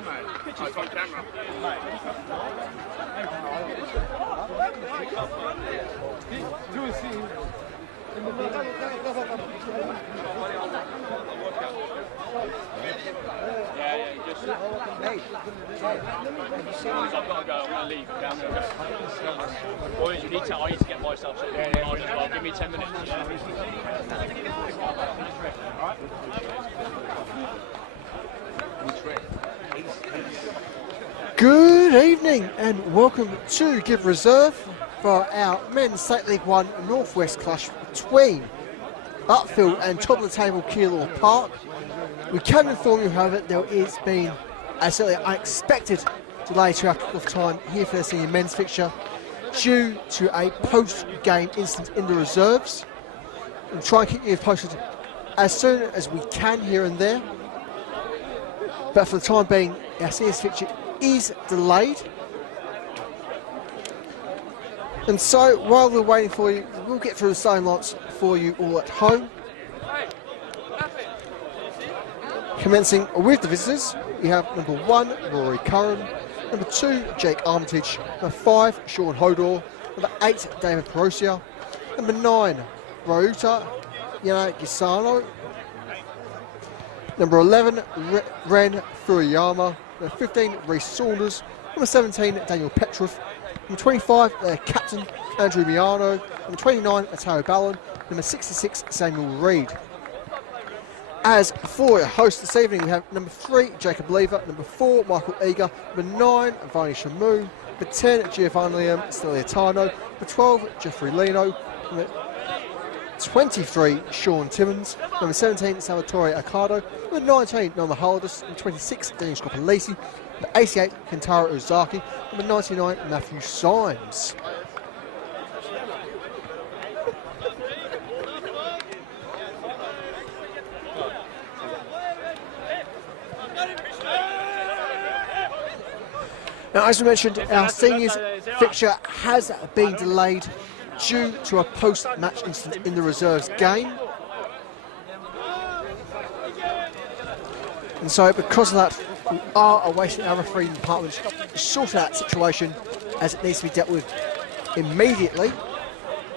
I've got to go. I'm going to leave. Okay, I'm going to go. Boys, you need to. I need to get myself sorted. Yeah. Give me 10 minutes. Good evening and welcome to Give Reserve for our Men's State League 1 Northwest clash between Upfield and top of the table Keilor Park. We can inform you, however, there has been a certainly unexpected delay to our kick-off time here for the senior men's fixture due to a post-game incident in the reserves. We'll try and keep you posted as soon as we can here and there. But for the time being, our seniors fixture is delayed. And so, while we're waiting for you, we'll get through the starting lineups for you all at home. Commencing with the visitors, we have number 1, Rory Curran, number 2, Jake Armitage, number 5, Sean Hodor, number 8, David Perosia, number 9, Ryuta Yanagisano, number 11, Ren Furuyama, number 15, Reece Saunders, number 17, Daniel Petrov, number 25, Captain Andrew Miano, number 29, Matteo Ballon, number 66, Samuel Reid. As for your host this evening, we have number 3, Jacob Lever, number 4, Michael Eager, number 9, Vani Shamu, number 10, Giovanni Steliatano, number 12, Jeffrey Lino, number 23, Sean Timmons, number 17, Salvatore Accardo, number 19, Norma Haldus, number 26, Dennis Scoppolisi, number 88, Kentaro Ozaki, number 99, Matthew Symes. Now, as we mentioned, our seniors fixture has been delayed due to a post-match incident in the reserves game. And so because of that, we are awaiting our refereeing department to sort out that situation as it needs to be dealt with immediately.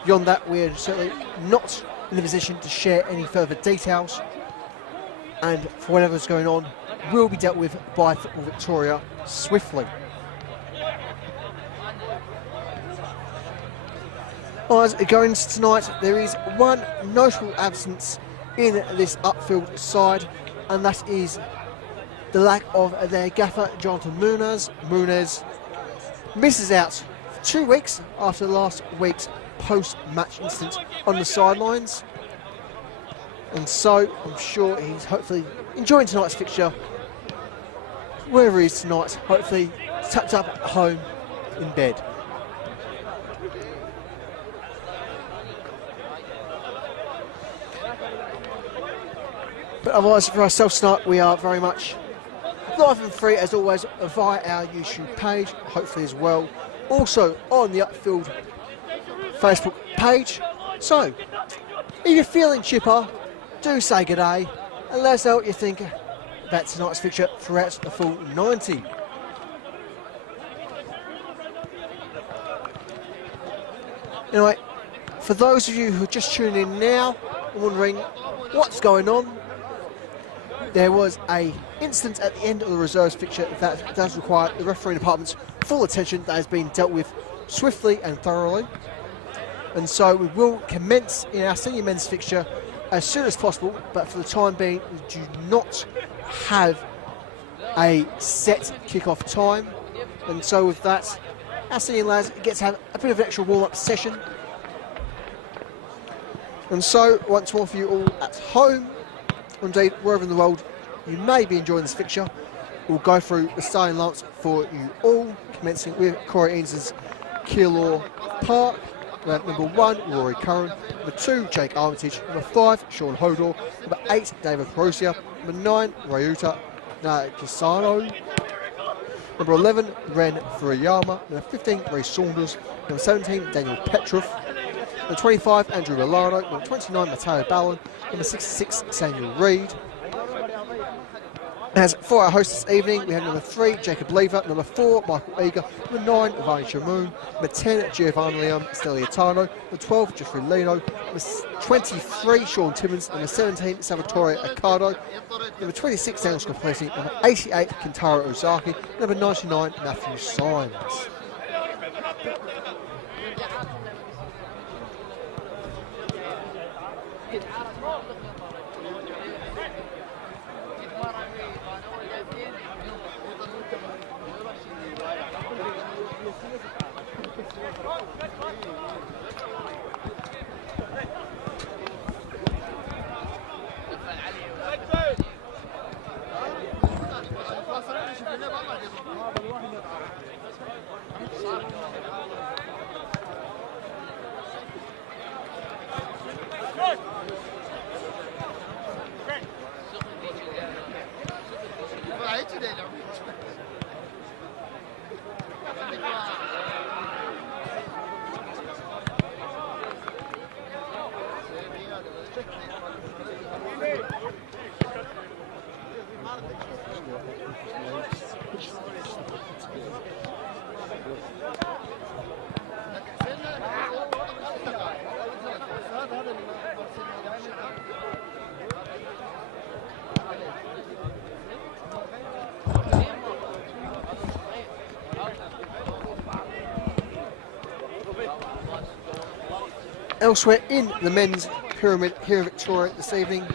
Beyond that, we're certainly not in a position to share any further details. And for whatever's going on, will be dealt with by Football Victoria swiftly. As going into tonight, there is one notable absence in this Upfield side, and that is the lack of their gaffer, Jonathan Munez. Munez misses out for 2 weeks after last week's post-match incident on the sidelines. And so I'm sure he's hopefully enjoying tonight's fixture. Wherever he is tonight, hopefully tucked up at home in bed. But otherwise, for ourselves tonight, we are very much live and free as always via our YouTube page, hopefully as well. Also on the Upfield Facebook page. So, if you're feeling chipper, do say good day and let us know what you think about tonight's fixture throughout the full 90. Anyway, for those of you who are just tuning in now and wondering what's going on, there was a incident at the end of the reserves fixture that does require the refereeing department's full attention, that has been dealt with swiftly and thoroughly. And so we will commence in our senior men's fixture as soon as possible, but for the time being we do not have a set kick-off time. And so with that, our senior lads get to have a bit of an extra warm-up session. And so once more for you all at home, indeed wherever in the world you may be enjoying this fixture, we'll go through the starting lineups for you all, commencing with Corey Eans's Keilor Park. Number 1, Rory Curran, number 2, Jake Armitage, number 5, Sean Hodor, number 8, David Perosia, number 9, Ryuta Kisano, number 11, Ren Furuyama, number 15, Reece Saunders, number 17, Daniel Petrov, number 25, Andrew Milano, number 29, Matteo Ballon, number 66, Samuel Reid. As for our hosts this evening, we have number 3, Jacob Lever, number 4, Michael Eager, number 9, Vani Shamoon, number 10, Giovanni Liam Steliatano, number 12, Jeffrey Lino, number 23, Sean Timmins, number 17, Salvatore Accardo, number 26, Daniel Scoplesi, number 88, Kentaro Ozaki, number 99, Matthew Symes. Elsewhere in the men's pyramid here in Victoria this evening,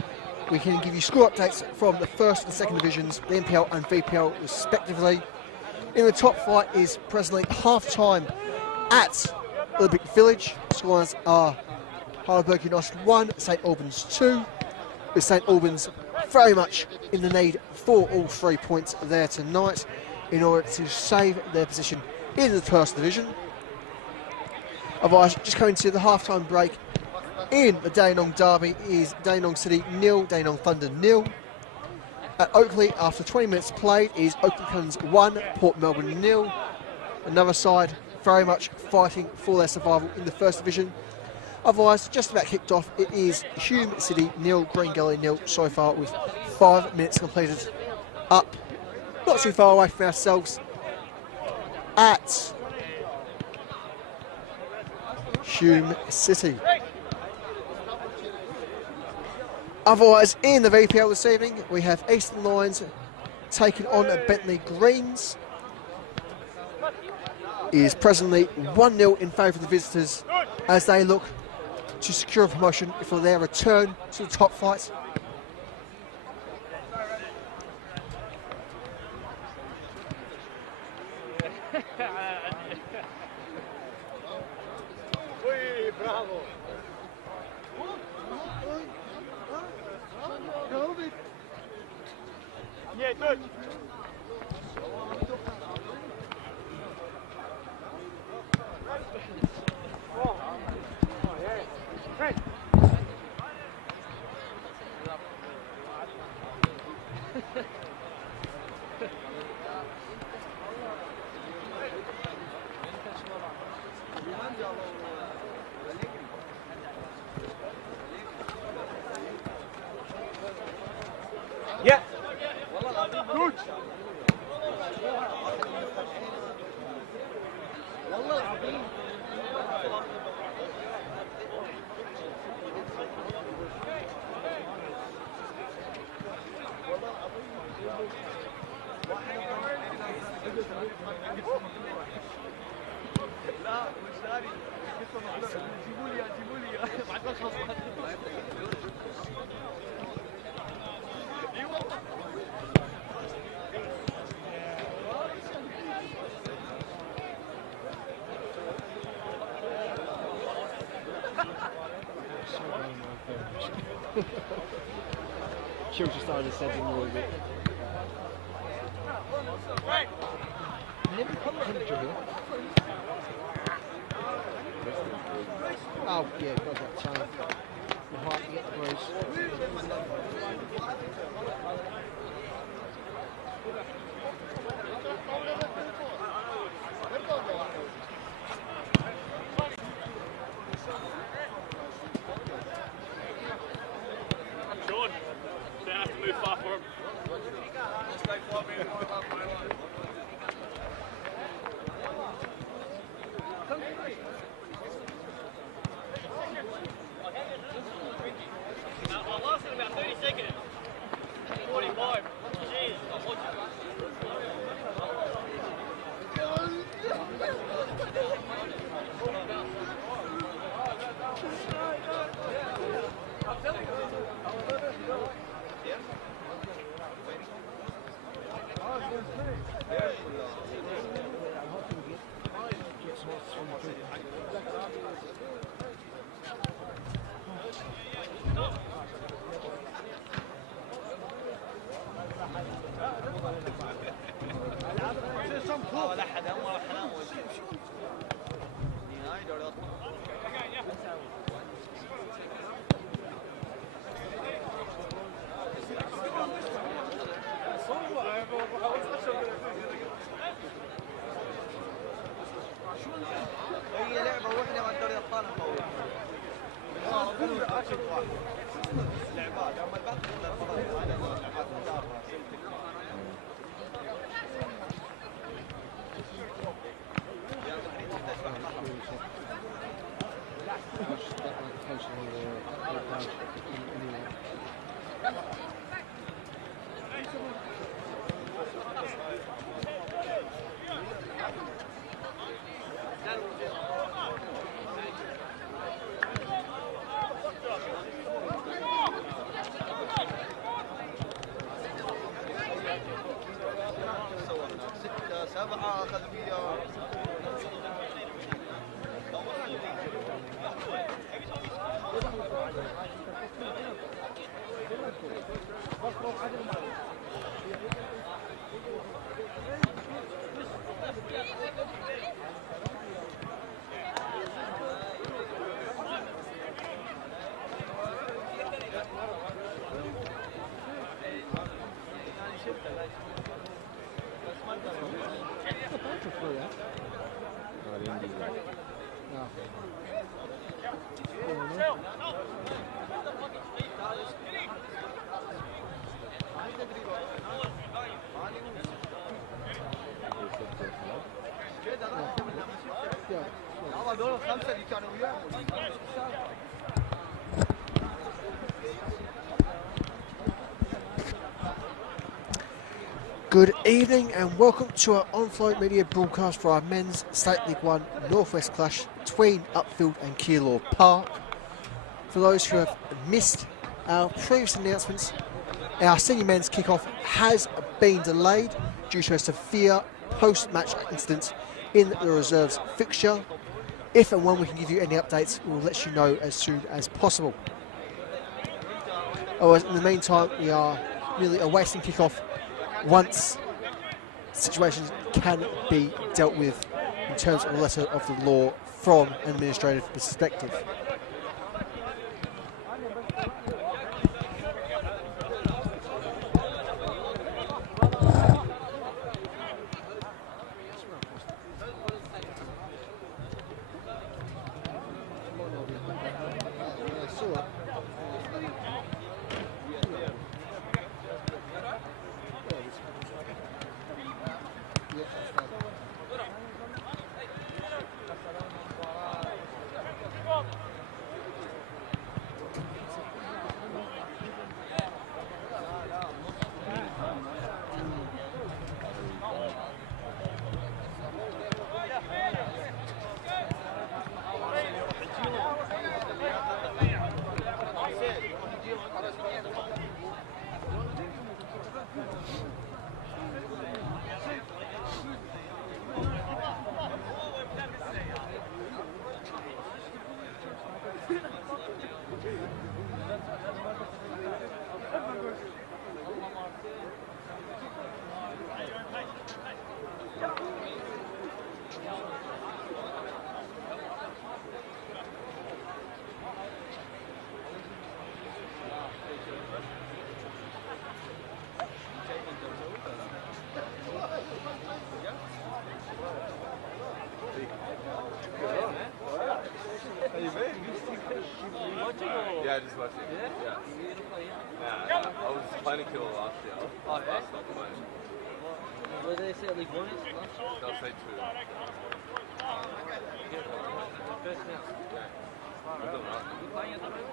we can give you score updates from the first and second divisions, the NPL and VPL respectively. In the top flight is presently half-time at Olympic Village. Scores are Heidelberg United 1, St Albans 2, with St Albans very much in the need for all 3 points there tonight in order to save their position in the first division. Otherwise, just coming to the half-time break in the Dandenong derby is Dandenong City 0, Dandenong Thunder 0. At Oakley, after 20 minutes played, is Oakley Cannons 1, Port Melbourne 0. Another side very much fighting for their survival in the first division. Otherwise, just about kicked off, it is Hume City 0, Green Gully 0 so far with 5 minutes completed. Up, not too far away from ourselves, at Hume City. Otherwise, in the VPL this evening, we have Eastern Lions taking on Bentley Greens. It is presently 1-0 in favour of the visitors as they look to secure a promotion for their return to the top flight. Yeah, good. Yeah. Good. She'll just started setting a little bit. Never put temperature here. Oh yeah, got that time. The height to get the breeze. Sean, don't have to move far for him. Good evening and welcome to our Onflow media broadcast for our men's State League 1 Northwest clash between Upfield and Keilor Park. For those who have missed our previous announcements, our senior men's kickoff has been delayed due to a severe post-match incident in the reserves fixture. If and when we can give you any updates, we'll let you know as soon as possible. Otherwise, in the meantime, we are merely awaiting kickoff once situations can be dealt with in terms of the letter of the law from an administrative perspective. Yeah, I just watched it. Yeah. I was playing Keilor last year. Last not playing. What did they say League 1 is? They'll say 2. First now. We're doing that. You playing at the moment?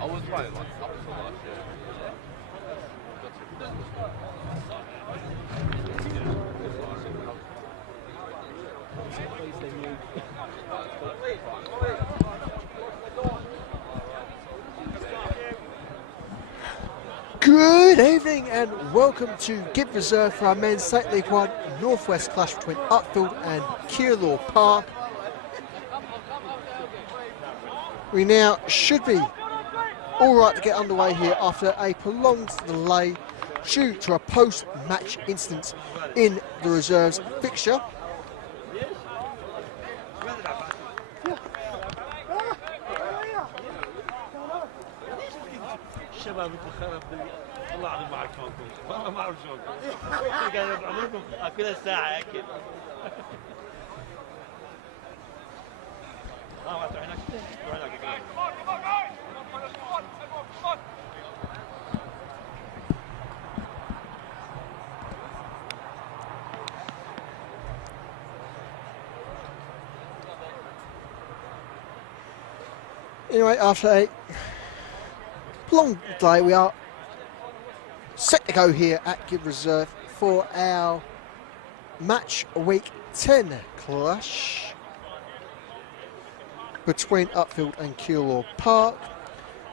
I was playing like up until last year. Good evening and welcome to Gib Reserve for our men's State League 1 Northwest clash between Upfield and Keilor Park. We now should be all right to get underway here after a prolonged delay due to a post-match incident in the reserves fixture. الشباب بتخرب والله العظيم ما اعرف شلون والله ما اعرف شلون قاعد عمركم كل ساعه اكل ما تروح هناك تروح هناك Anyway, after a long day, we are set to go here at Give Reserve for our match week 10 clash between Upfield and Keilor Park.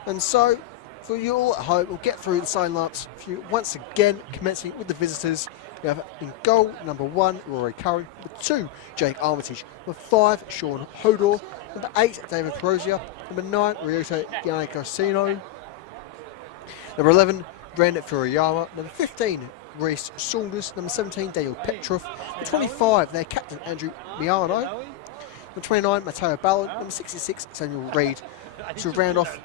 And so, for you all at home, we'll get through the sign lineups for you once again, commencing with the visitors. We have in goal, number 1, Rory Curry, number 2, Jake Armitage, number 5, Sean Hodor, number 8, David Perozia, number 9, Ryota Yanagosino, number 11, Ren Furuyama, number 15, Reece Saunders, number 17, Daniel Petrov, number 25, their captain Andrew Miano, number 29, Matteo Ballon, number 66, Samuel Reid, to round off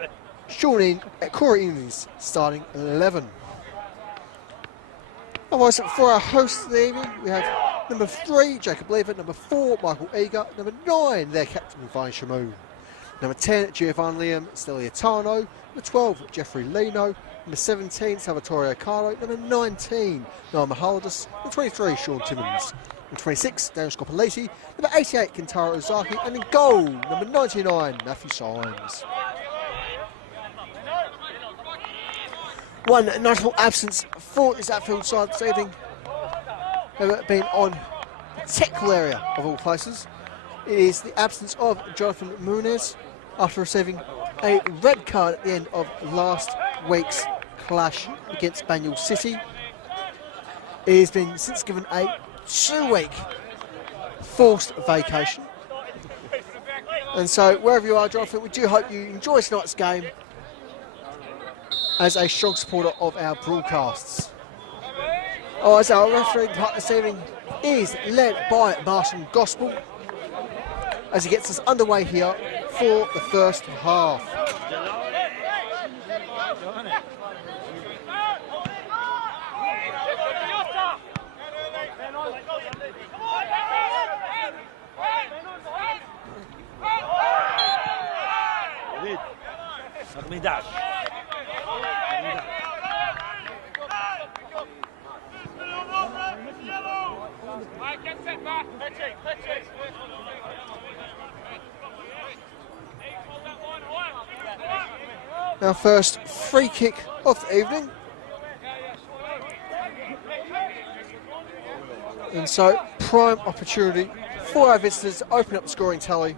Corey Ings starting 11. Otherwise, for our hosts of the evening, we have number 3, Jacob Lever, number 4, Michael Eager, number 9, their captain, Vine Shamoon, number 10, Giovanni Liam Steliatano, number 12, Jeffrey Lino, number 17, Salvatore Carlo, number 19, Noah Mahaladis, number 23, Sean Timmins, number 26, Daniel Scopoliti, number 88, Kentaro Ozaki, and in goal, number 99, Matthew Symes. One notable absence for this outfield side this evening, being on the tackle area of all places, is the absence of Jonathan Muniz after receiving a red card at the end of last week's clash against Banyul City. He has been since given a 2-week forced vacation. And so wherever you are, Jonathan, we do hope you enjoy tonight's game as a strong supporter of our broadcasts. As our refereeing part this evening is led by Martin Gospel as he gets us underway here for the first half. Our first free kick of the evening. And so, prime opportunity for our visitors to open up the scoring tally.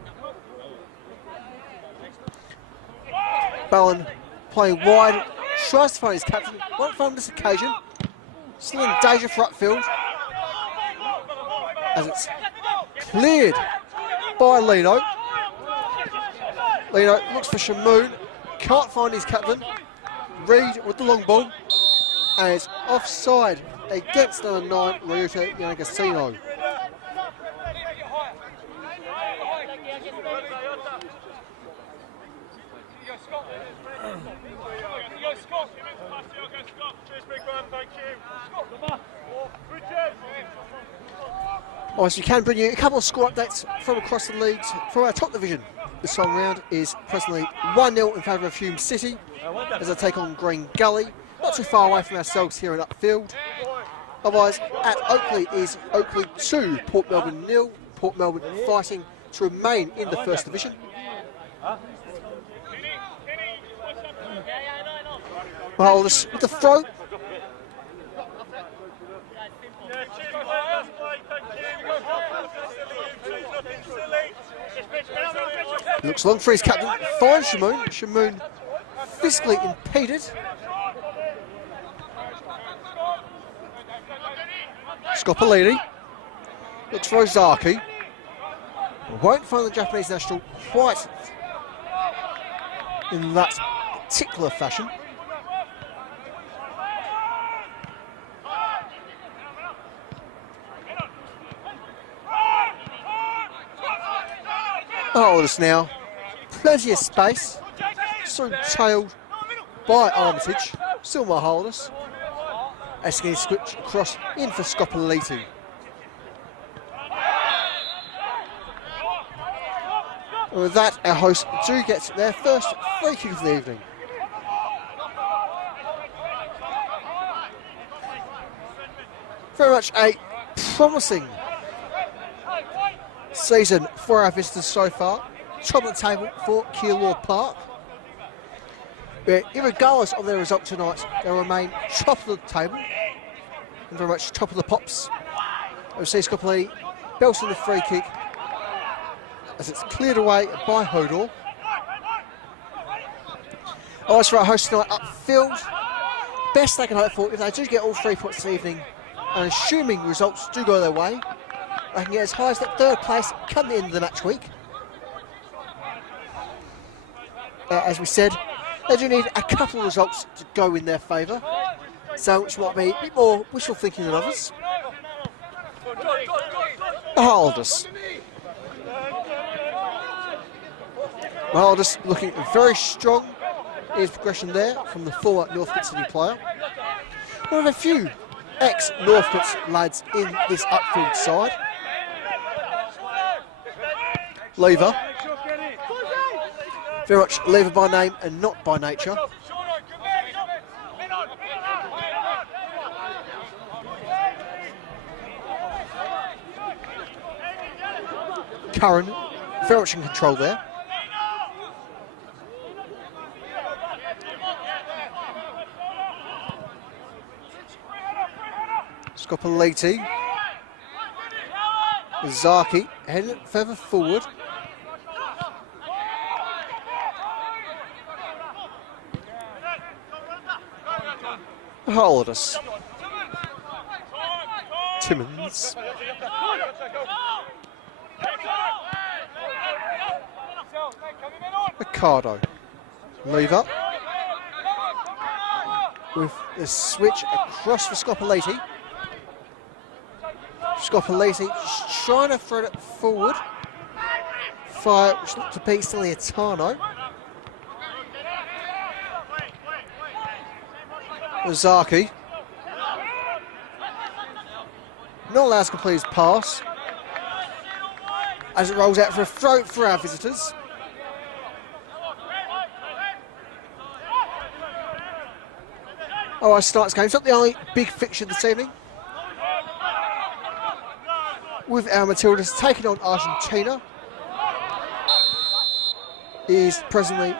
Ballon playing wide, tries to find his captain, won't find this occasion. Still in danger for Upfield, as it's cleared by Lino. Lino looks for Shamoon, can't find his captain. Reid with the long ball, and it's offside against number 9, Ryota Yanagosino. So we can bring you a couple of score updates from across the leagues. From our top division, this time round is presently 1-0 in favour of Hume City as they take on Green Gully. Not too far away from ourselves here in Upfield. Otherwise, at Oakley is Oakley 2, Port Melbourne 0. Port Melbourne fighting to remain in the first division. Well, with the throw. Looks long for his captain, finds Shamoon. Shamoon physically impeded. Scopoliti looks for Ozaki. Won't find the Japanese national quite in that particular fashion. Holders now. Plenty of space. Soon tailed by Armitage. Still my Holders. Asking switch across in for Scopoliti. And with that, our hosts do get their first free kick of the evening. Very much a promising season for our visitors so far. Top of the table for Keilor Park. But irregardless of their result tonight, they remain top of the table and very much top of the pops. We see Scopoliti belting the free kick as it's cleared away by Hodor. Oh, it's for our host tonight, Upfield. Best they can hope for if they do get all 3 points this evening, and assuming results do go their way, they can get as high as that 3rd place come the end of the match week. As we said, they do need a couple of results to go in their favour, so which might be a bit more wishful thinking than others. Mahaldus. Mahaldus looking very strong in his progression there from the former Northcote City player. One of a few ex-Northcote lads in this Upfield side. Lever. Very much Lever by name and not by nature. Curran, very much in control there. Scopoliti. Zaki heading further forward. Holders. Timmins. Ricardo. Lever. With the switch across for Scopoliti. Scopoliti just trying to thread it forward. Fire, which looked to be Siliatano. Zaki. Not allowed to complete his pass. As it rolls out for a throw for our visitors. Oh, starts game. It's not the only big fixture this evening. With our Matildas taking on Argentina. Is presently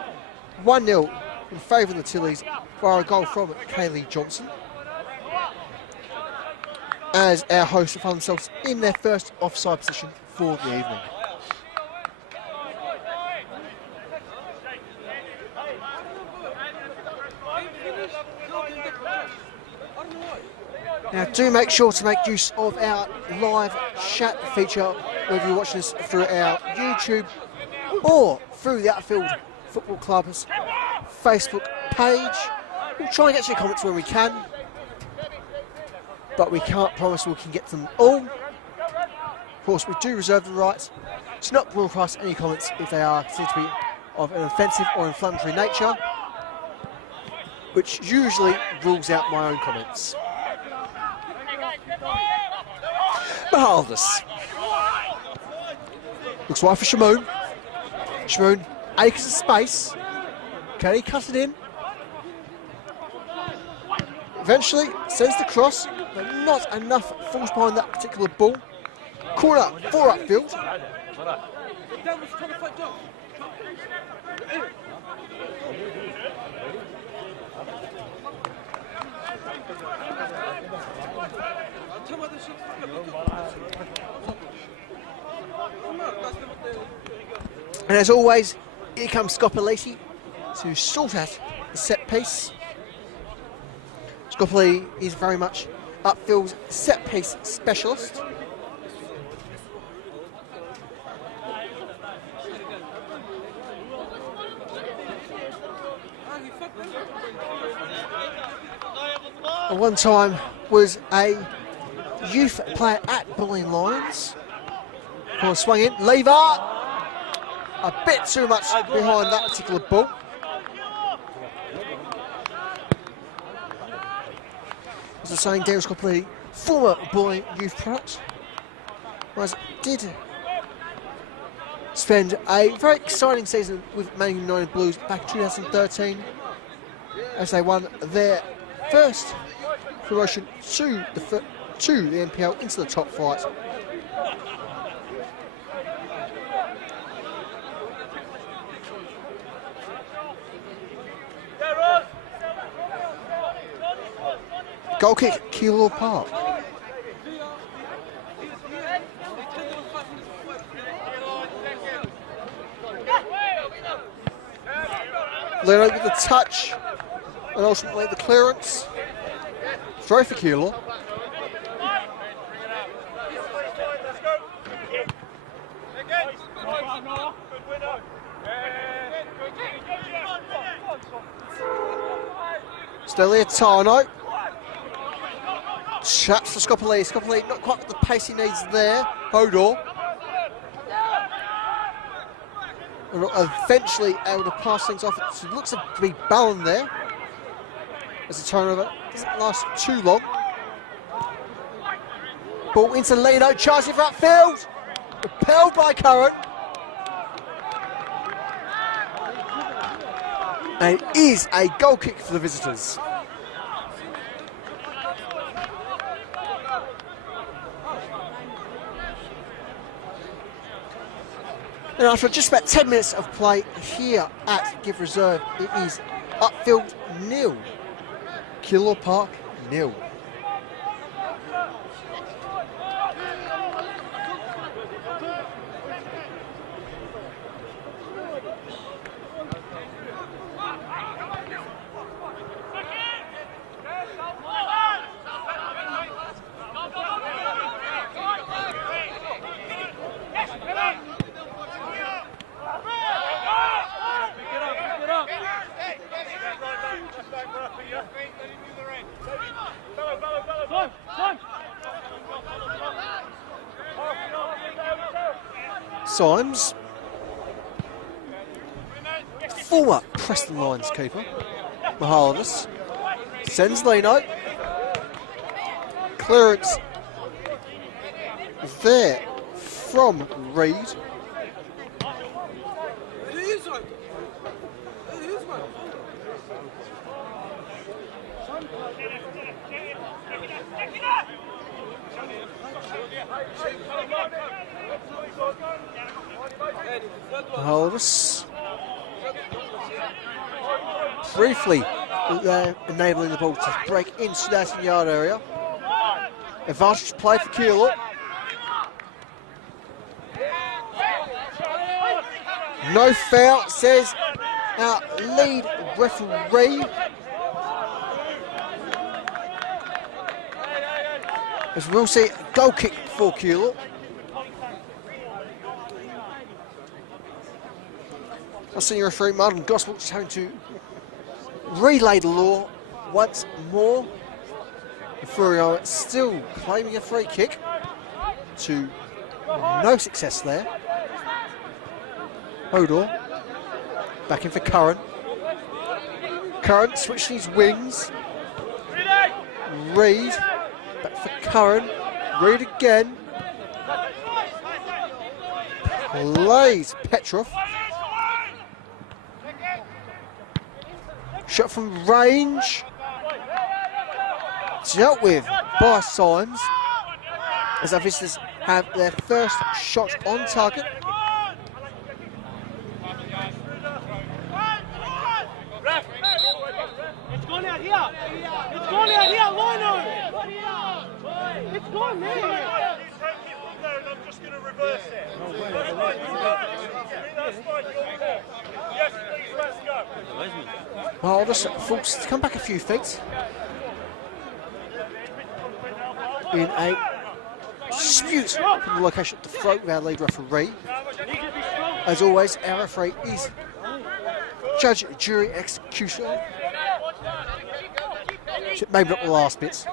1-0 in favour of the Tillies via a goal from Kaylee Johnson. As our hosts find themselves in their first offside position for the evening. Now do make sure to make use of our live chat feature, whether you're watching this through our YouTube or through the Upfield Football Club's Facebook page. We'll try and get to your comments when we can, but we can't promise we can get them all. Of course, we do reserve the right to not broadcast any comments if they are considered to be of an offensive or inflammatory nature, which usually rules out my own comments. Mahaldus. Looks right for Shamoon. Shamoon, acres of space. Can he cut it in? Eventually sends the cross, but not enough falls behind that particular ball. Corner for Upfield. And as always, here comes Scopoliti to sort out the set piece. Scopoliti is very much Upfield's set piece specialist. At one time was a youth player at Bullying Lions. Corner swung in, Lever! a bit too much behind that particular ball. As I was saying, Darius Copley, former Boy Youth Product, did spend a very exciting season with Man United Blues back in 2013 as they won their first promotion to the NPL into the top flight. Goal kick, Keilor Park. Leno with the touch and ultimately the clearance. Throw for Keilor. Steliatano. Chaps for Scopoli. Scopoli not quite with the pace he needs there. Hodor. And eventually able to pass things off. It looks to be Ballon there. As the turnover doesn't last too long. Ball into Leno, charging for upfield. Repelled by Curran. And it is a goal kick for the visitors. And after just about 10 minutes of play here at Give Reserve, it is Upfield 0, Keilor Park 0. Symes, former Preston Lions keeper, Mahalavis, sends Leno. Clearance there from Reed. Mahalavis briefly enabling the ball to break into that 18-yard area. Advantage play for Keilor. No foul, says our lead referee. As we'll see, a goal kick for Keilor. Our senior referee, Martin Gospel, just having to relay the law once more. The Furio still claiming a free kick to no success there. Hodor back in for Curran. Curran switching his wings. Reed back for Curran. Reed again. Plays Petrov. Shot from range. Dealt with by Symes as our visitors have their first shot on target. It's gone out here. It's gone out here, Lino. It's gone there. I'm just going to reverse it. Yes, please, let's go. Well, just folks to come back a few feet in a dispute from the location at the throat with our lead referee. As always, our referee is judge, jury, executioner. Maybe not the last bits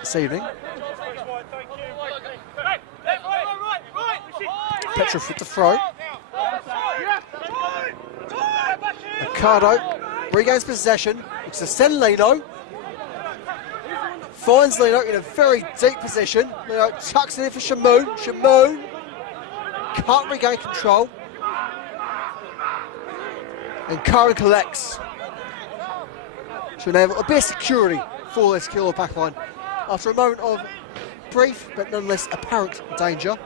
this evening. Petrov with the throw. Ricardo regains possession. Looks to send Lino. Finds Lino in a very deep position. Lino tucks it in for Shamoon. Shamoon can't regain control. And Curran collects. To enable a bit of security for this Keilor backline after a moment of brief but nonetheless apparent danger.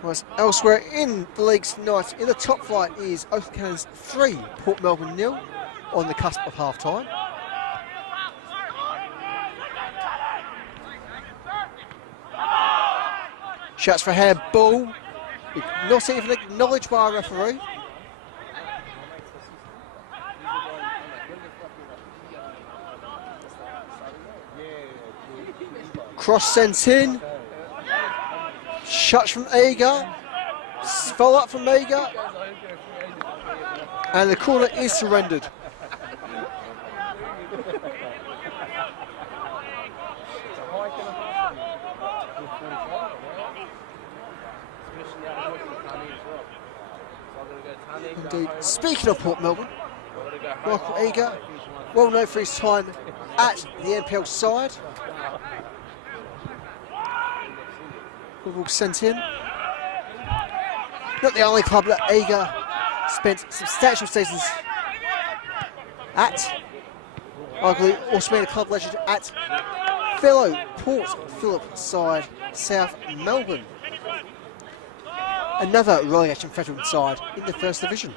Whereas elsewhere in the leagues tonight, in the top flight is Oakham Cannons 3, Port Melbourne 0 on the cusp of half time. Shouts for handball, not even acknowledged by a referee. Cross sent in. Shots from Eager. Follow up from Eager. And the corner is surrendered. Indeed. Speaking of Port Melbourne, Michael Eager, well known for his time at the NPL side. Football sent in. Not the only club that Eager spent substantial seasons at. Arguably also made a club legend at fellow Port Phillip side, South Melbourne. Another relegation veteran side in the First Division.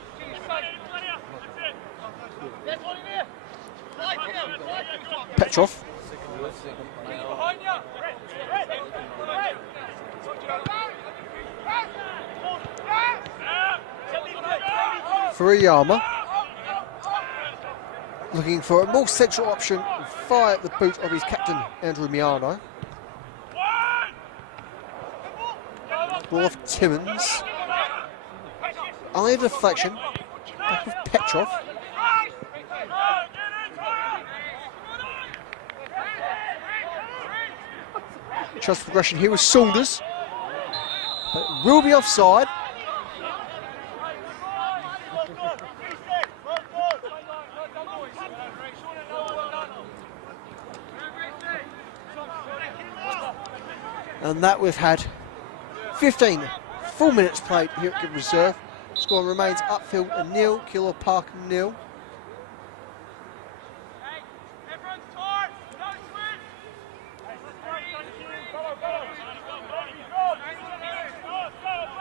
Petrov. Furuyama. Looking for a more central option via the boot of his captain, Andrew Miano. Ball off Timmins. Only a deflection. Back with Petrov. Chance for progression here with Saunders. But will be offside. And that we've had 15 full minutes played here at Good Reserve. Score remains Upfield 0, Keilor Park 0.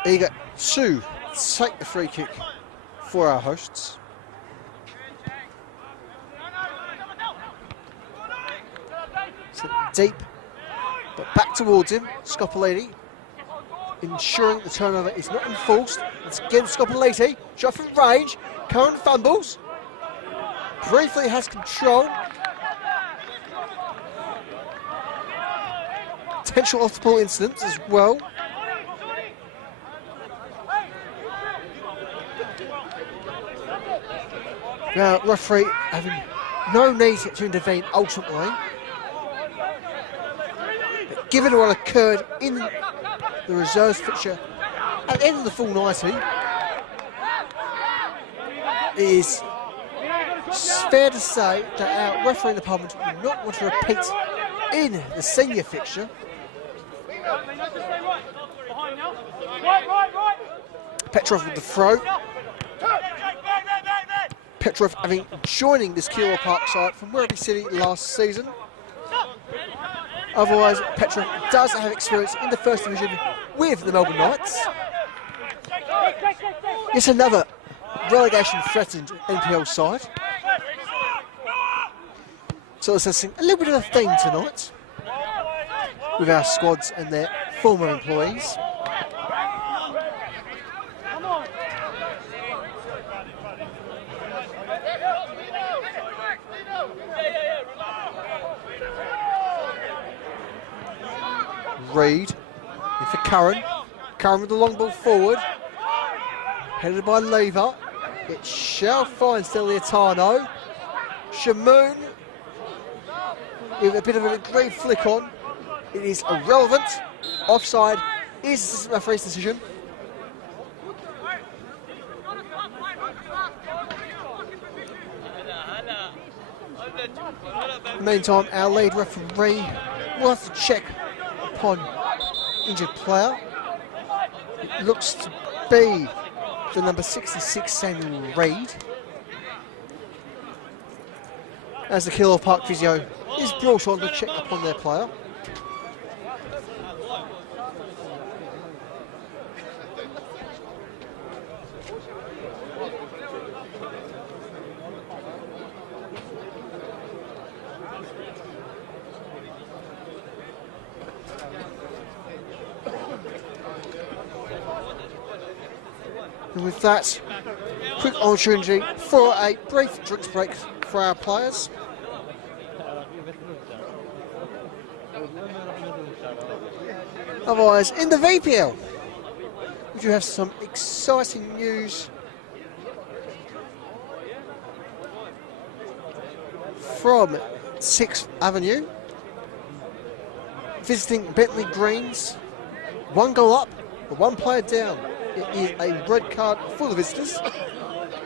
Eager to take the free kick for our hosts. So deep, but back towards him, Scoppoliti, ensuring the turnover is not enforced. It's again Scoppoliti, shot from range, Curran fumbles, briefly has control. Potential off-the-ball incidents as well. Now, referee having no need to intervene ultimately. But given what occurred in the reserves fixture at the end of the full 90, it is fair to say that our refereeing department will not want to repeat in the senior fixture. Petrov with the throw. Petrov having joining this Keilor Park side from Werribee City last season. Otherwise, Petrov does have experience in the First Division with the Melbourne Knights. Yet another relegation threatened NPL side. So it's a little bit of a theme tonight with our squads and their former employees. Reid in for Curran. Curran with the long ball forward. Headed by Lever. It shall find Steliatano. Shamoon with a bit of a green flick on. It is irrelevant. Offside is the assistant referee's decision. In the meantime, our lead referee will have to check upon injured player. It looks to be the number 66, Samuel Reid. As the Keilor Park physio is brought on to check upon their player. And with that, quick opportunity for a brief drinks break for our players. Otherwise, in the VPL, we do have some exciting news from 6th Avenue. Visiting Bentley Greens, 1 goal up, but 1 player down. It is a red card for the visitors.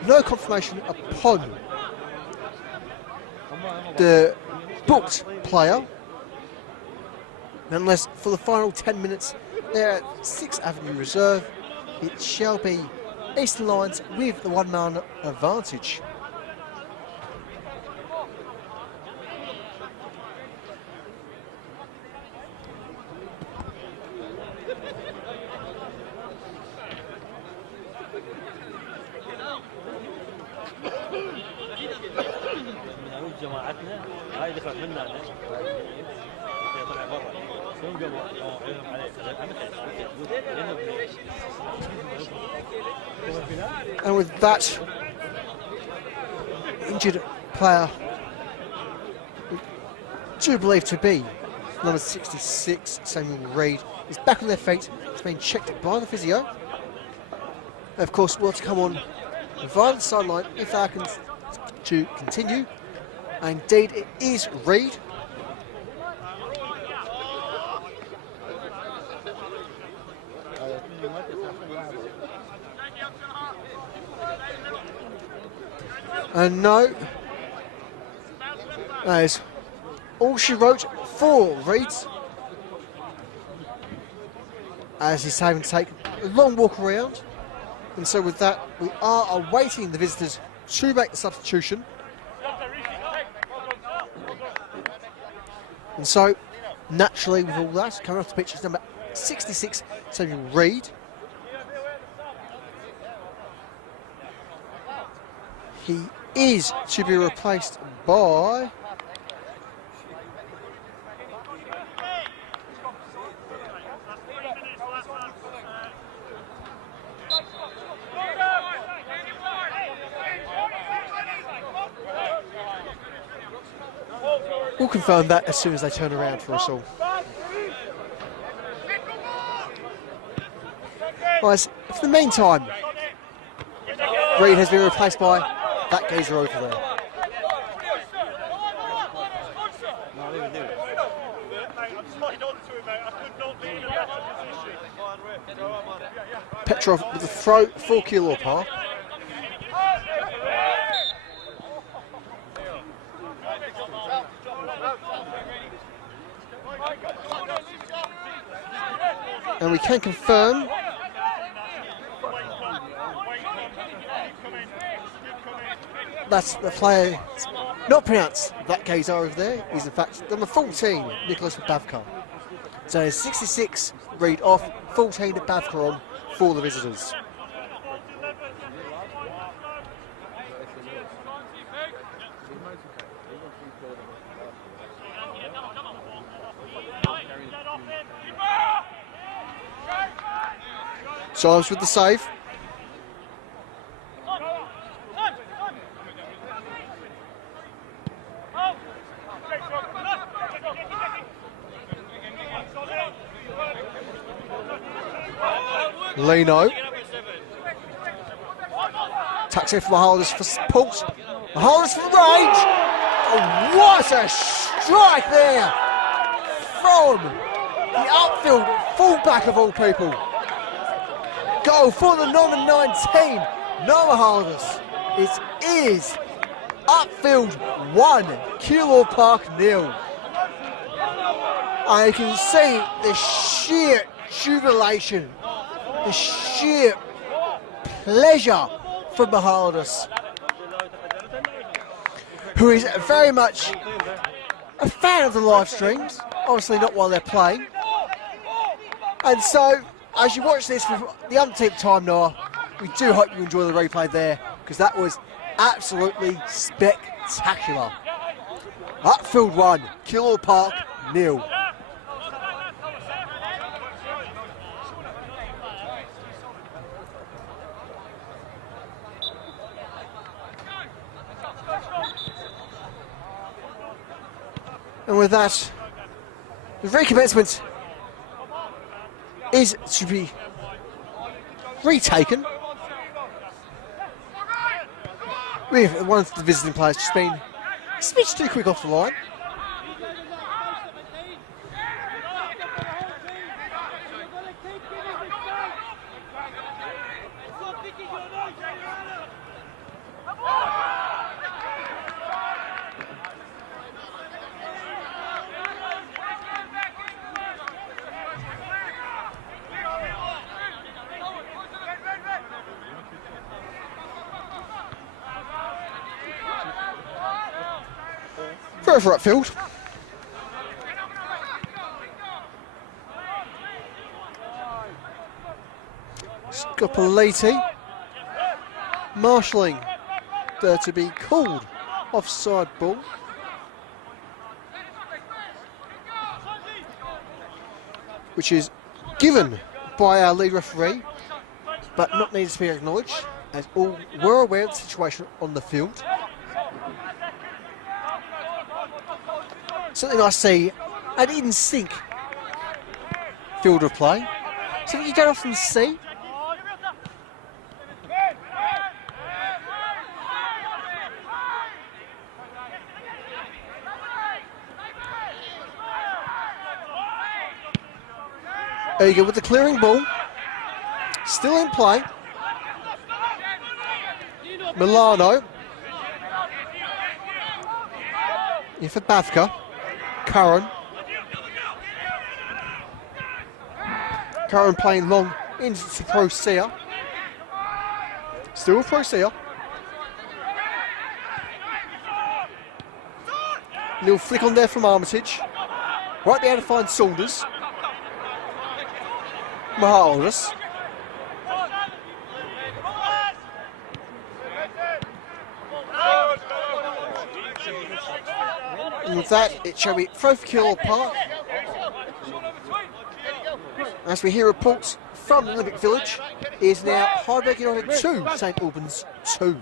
No confirmation upon the booked player. Nonetheless, for the final 10 minutes, there at 6th Avenue Reserve, it shall be Eastern Lions with the 1-man advantage. جماعتنا هاي دخلت منا طلع برا شلون قبل عينهم عليه And with that, injured player, do believe to be number 66, Samuel Reid, is back on their feet. It's been checked by the physio. And of course, we'll have to come on via the sideline if they can to continue. And indeed, it is Reid. And no, that is all she wrote for Reid, as he's having to take a long walk around. And so with that, we are awaiting the visitors to make the substitution. And so, naturally, with all that, coming off the pitch is number 66, Samuel Reid. He is to be replaced by we'll confirm that as soon as they turn around for us all. Right, for the meantime, Reid has been replaced by that geezer over there. Petrov with the throw for Keilor Park. And we can confirm that's the player not pronounced that geezer over there is in fact number 14, Nicholas Babka. So 66 Reid off, 14 Babka on for the visitors. Symes with the save. Leno. Taxi for the Holders for support. The Holders for the range. Oh, what a strike there from the Upfield fullback of all people. Goal for the number 19, Noah Hardus. It is Upfield 1, Keilor Park 0. And you can see the sheer jubilation, the sheer pleasure from Hardus, who is very much a fan of the live streams, obviously not while they're playing. And so, as you watch this for the umpteenth time, Noah, we do hope you enjoy the replay there, because that was absolutely spectacular. Upfield 1, Keilor Park 0. And with that, the recommencement is to be retaken. With one of the visiting players just been a smidge too quick off the line. Throw for Upfield. Scopoliti marshalling there to be called offside ball. Which is given by our lead referee, but not needed to be acknowledged, as all were aware of the situation on the field. Something I see an in-sync field of play. Something you don't often see. There you go with the clearing ball. Still in play. Milano. In for Bavka. Curran playing long into Procea. Still Procea. Little flick on there from Armitage. Right there to find Saunders. Mahaldus. And with that, it shall be throw for Keilor Park. As we hear reports from the Olympic Village, it is now Heidelberg United 2, St Albans 2.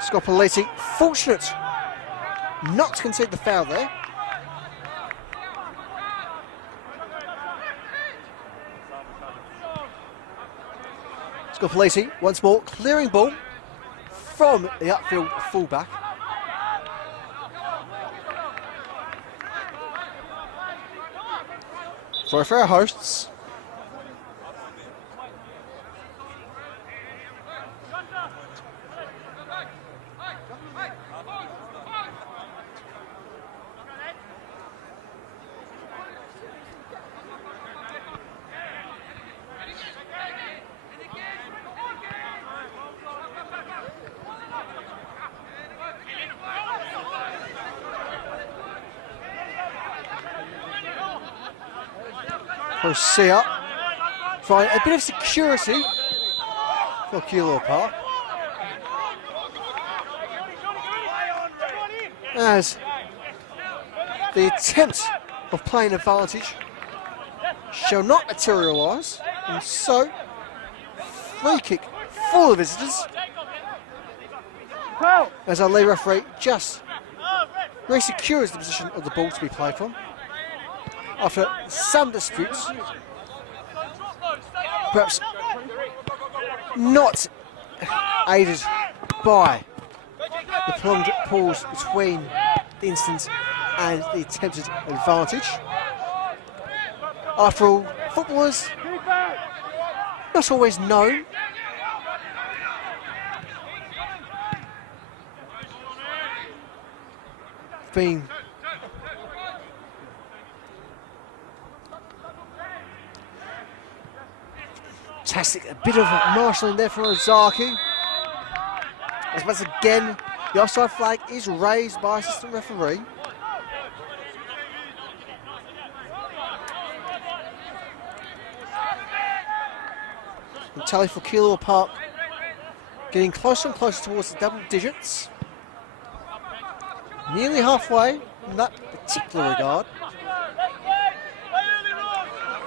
Scopoliti, fortunate not to concede the foul there. Scopoliti once more clearing ball from the Upfield fullback. For our hosts. Procea, find a bit of security for Keilor Park. As the attempt of playing advantage shall not materialise, and so free kick for the visitors. As our lead referee just resecures the position of the ball to be played from. After some disputes, perhaps not aided by the prolonged pause between the instance and the attempted advantage. After all, footballers not always known being fantastic, a bit of marshalling there from Ozaki. As once again, the offside flag is raised by assistant referee. And tally for Keilor Park getting closer and closer towards the double digits. Nearly halfway in that particular regard.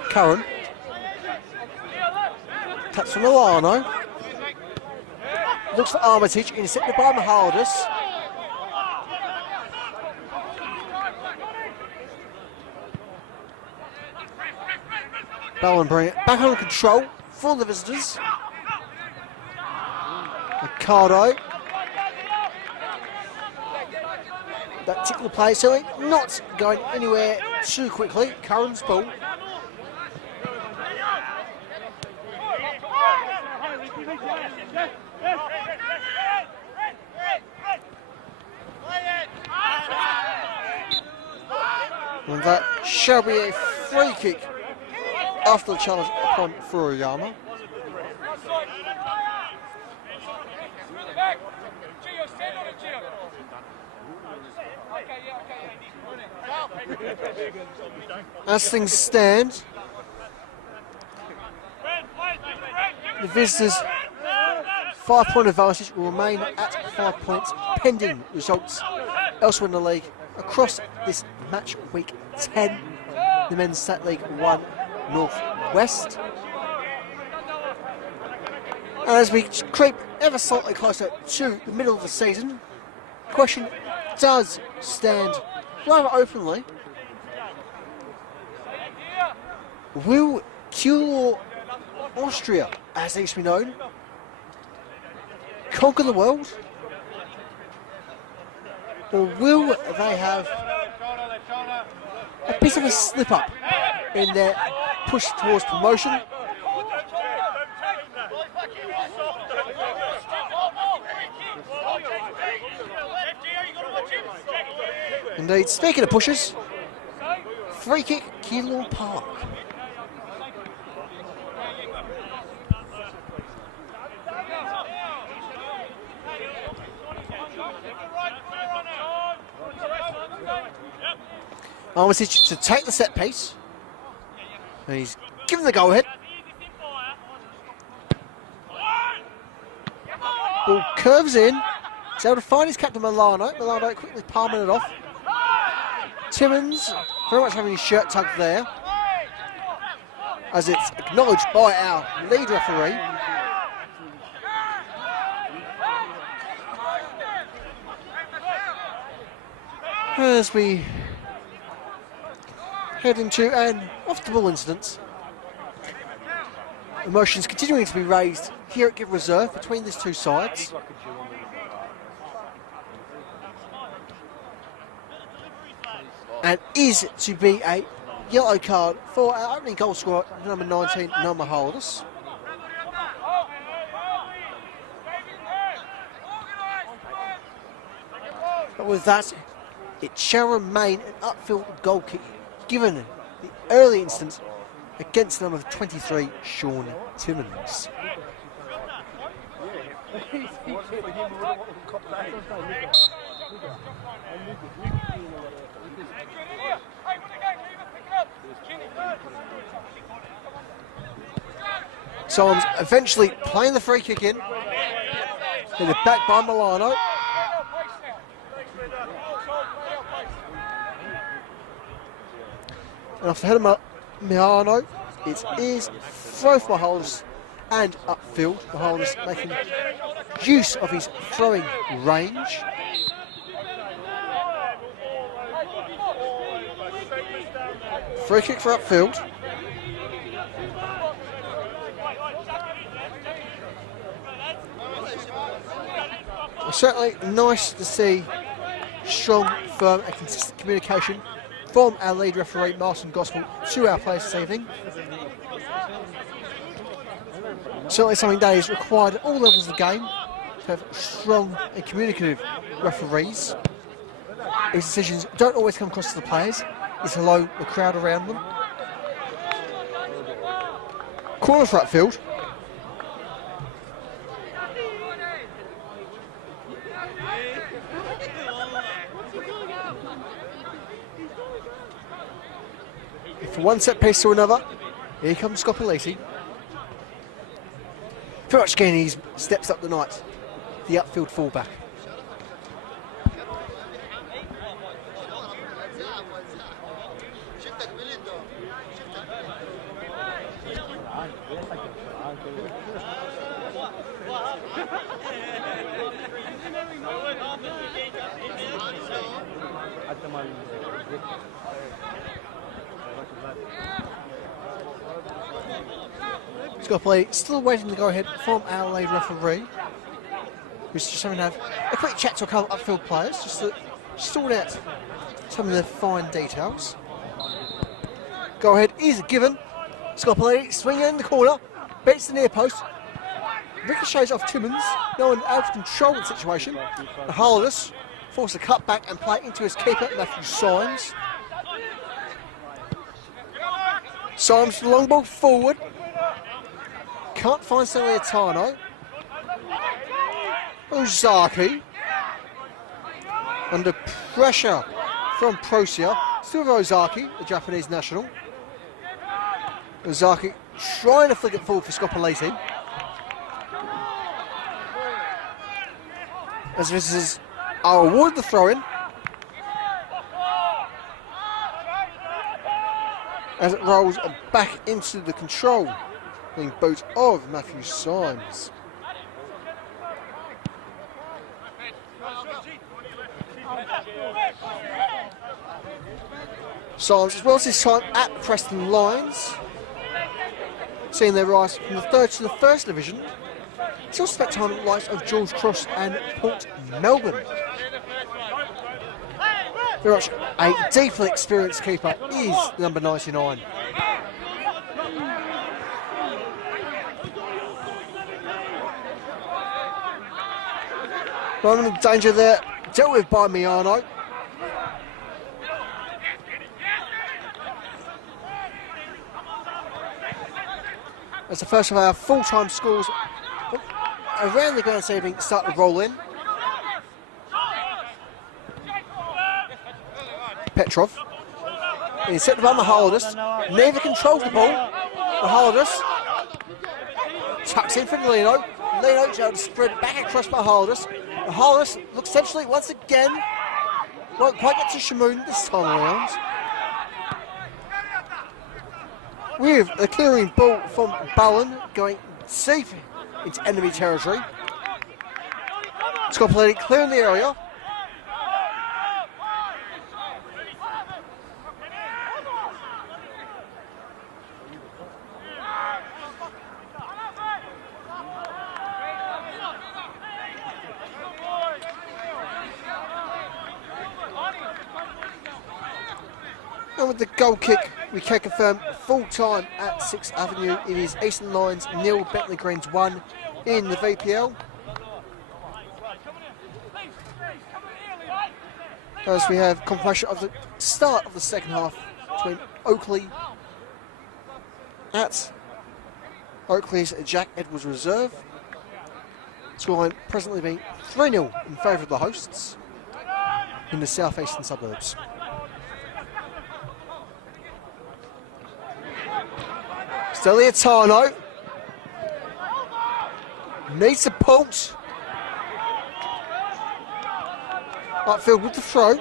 Curran. Touch from Milano. Looks for Armitage, intercepted by Mahaldus. Ballon bring it back under control for the visitors. Ricardo. That particular play certainly not going anywhere too quickly. Curran's ball. And that shall be a free kick after the challenge upon Furuyama. As things stand, the visitors' 5-point advantage will remain at 5 points pending results elsewhere in the league across this match week 10, the Men's Stat League 1 North West. And as we creep ever slightly closer to the middle of the season, the question does stand rather openly. Will Keilor Austria, as they used to be known, conquer the world? Or will they have a bit of a slip up in their push towards promotion? Indeed, speaking of pushes, free kick, Keilor Park. Armitage to take the set piece. And he's given the go ahead. Ball curves in. He's able to find his captain Milano. Milano quickly palming it off. Timmins very much having his shirt tugged there, as it's acknowledged by our lead referee. As we head into an off-the-ball incident. Emotions continuing to be raised here at Give Reserve between these two sides. And is to be a yellow card for our opening goal scorer, number 19, Noah Mahaldus. But with that, it shall remain an Upfield goal kick, given the early instance against number 23, Sean Timmins. Solom's eventually playing the free kick in. Headed back by Milano. And off the head of Milano, it is thrown for Mahaldus and Upfield. Mahaldus making use of his throwing range. Free kick for Upfield. Certainly nice to see strong, firm and consistent communication from our lead referee Martin Gospel to our players this evening. Certainly something that is required at all levels of the game, to have strong and communicative referees. His decisions don't always come across to the players, it's hello the crowd around them. Corner for Upfield. From one set piece to another, here comes Scopoliti. Pretty much again, he steps up the night, the Upfield fullback. Scopoliti still waiting to go ahead from our lead referee, who's just having to have a quick chat to a couple of Upfield players, just to sort out some of the fine details. Go ahead is given. Scopoliti swinging in the corner, beats the near post, ricochets off Timmins, no one able to control the situation. Hardus forced to cut back and play into his keeper, Matthew Symes. Symes, the long ball forward. Can't find Saliatano. Ozaki. Under pressure from Prosia. Still Ozaki, the Japanese national. Ozaki trying to flick it forward for Scopoliti. As visitors are awarded the throw-in. As it rolls back into the control boot of Matthew Symes. Symes, as well as his time at Preston Lions, seeing their rise from the third to the first division. It's also spent time at the likes of George Cross and Port Melbourne. Very much a deeply experienced keeper is number 99. Moment of danger there, dealt with by Miano. As the first of our full-time scores around the ground this evening start to roll in. Petrov is set by Mahaldus, never controls the ball. Mahaldus tucks in for Lino. Lino is able to spread it back across Mahaldus. Mahaldus looks essentially once again, won't quite get to Shamoon this time around. With a clearing ball from Ballon going deep into enemy territory. Scopoliti clearing the area. And with the goal kick, we can confirm full time at 6th Avenue. It is Eastern Lions nil, Bentley Greens 1 in the VPL. As we have confirmation of the start of the second half between Oakley at Oakley's Jack Edwards Reserve. Scoreline presently being 3-0 in favour of the hosts in the southeastern suburbs. Steliatano needs support. Upfield with the throw.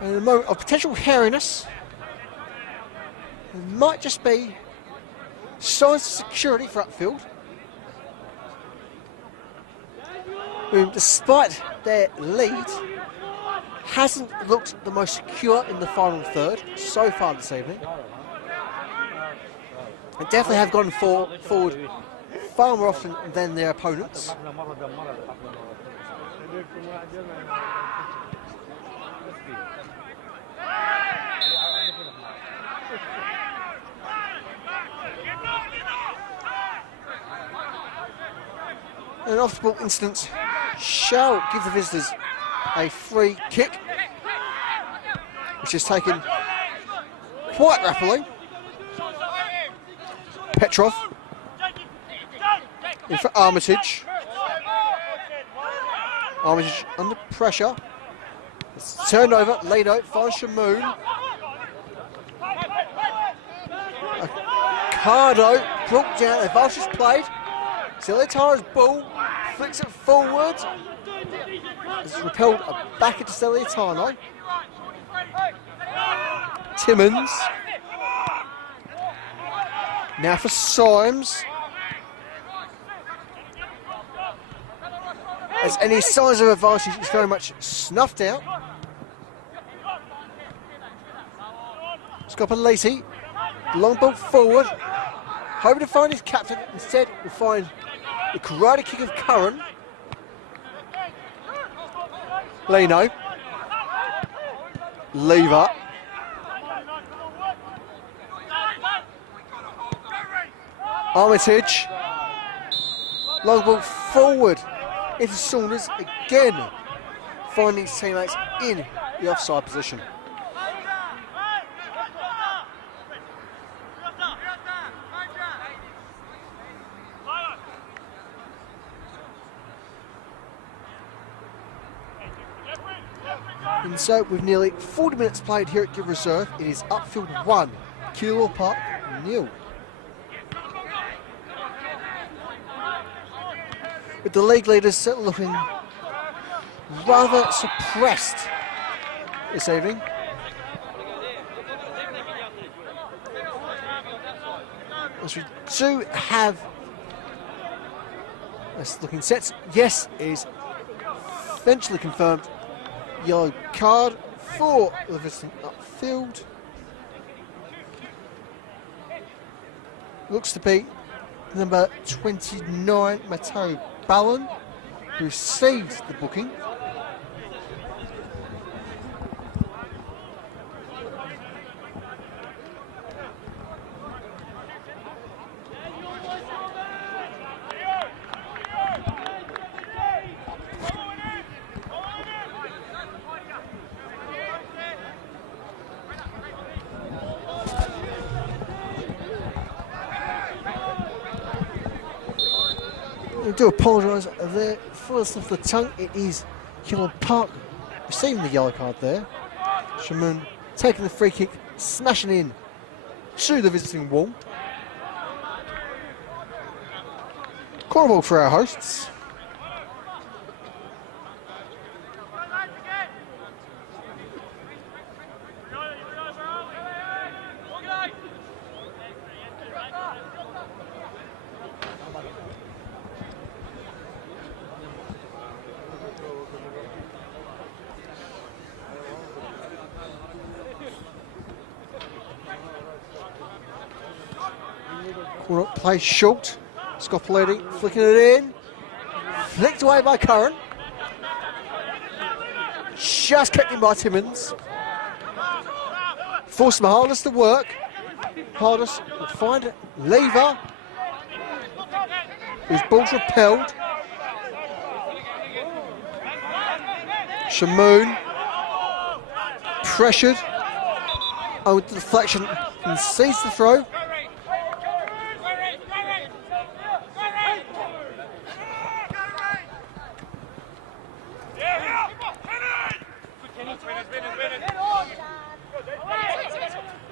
And a moment of potential hairiness. It might just be signs of security for Upfield. who, despite their lead, hasn't looked the most secure in the final third so far this evening. And definitely have gone forward far more often than their opponents. An off-the-ball incident shall give the visitors a free kick, which is taken quite rapidly. Petrov in for Armitage. Armitage under pressure. It's turned over. Leno finds Shamoon. Cardo brought down. The Valsh is played. Celitara's ball flicks it forward. It's repelled back into Celitano. Timmins. Now for Symes. As any signs of advantage is very much snuffed out. Scopoleti, long ball forward, hoping to find his captain. Instead, we'll find the karate kick of Curran. Leno, Lever. Armitage, long ball forward into Saunders again, finding his teammates in the offside position. And so, with nearly 40 minutes played here at Give Reserve, it is Upfield 1, Keilor Park 0. With the league leaders looking rather suppressed this evening. As we do have this looking sets, yes, is eventually confirmed. Yellow card for the visiting Upfield. Looks to be number 29, Matteo Ballon, who received the booking. I do apologise there for the slip of the tongue. It is Keilor Park receiving the yellow card there. Shamoon taking the free kick, smashing in to the visiting wall. Corner ball for our hosts. Corner play short. Scopoleti flicking it in. Flicked away by Curran. Just kept in by Timmins. Forced Hardest to work. Hardest will find Lever, whose ball's repelled. Shamoon pressured. Oh, with the deflection, and sees the throw.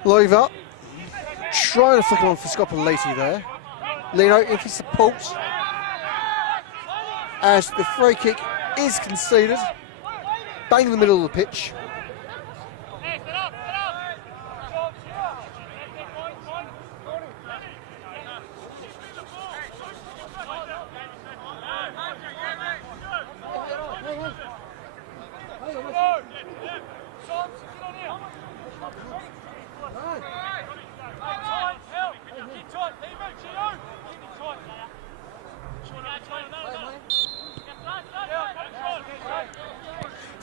Lever trying to flick it on for Scopoleti there. Leno in for support as the free kick is conceded. Bang in the middle of the pitch.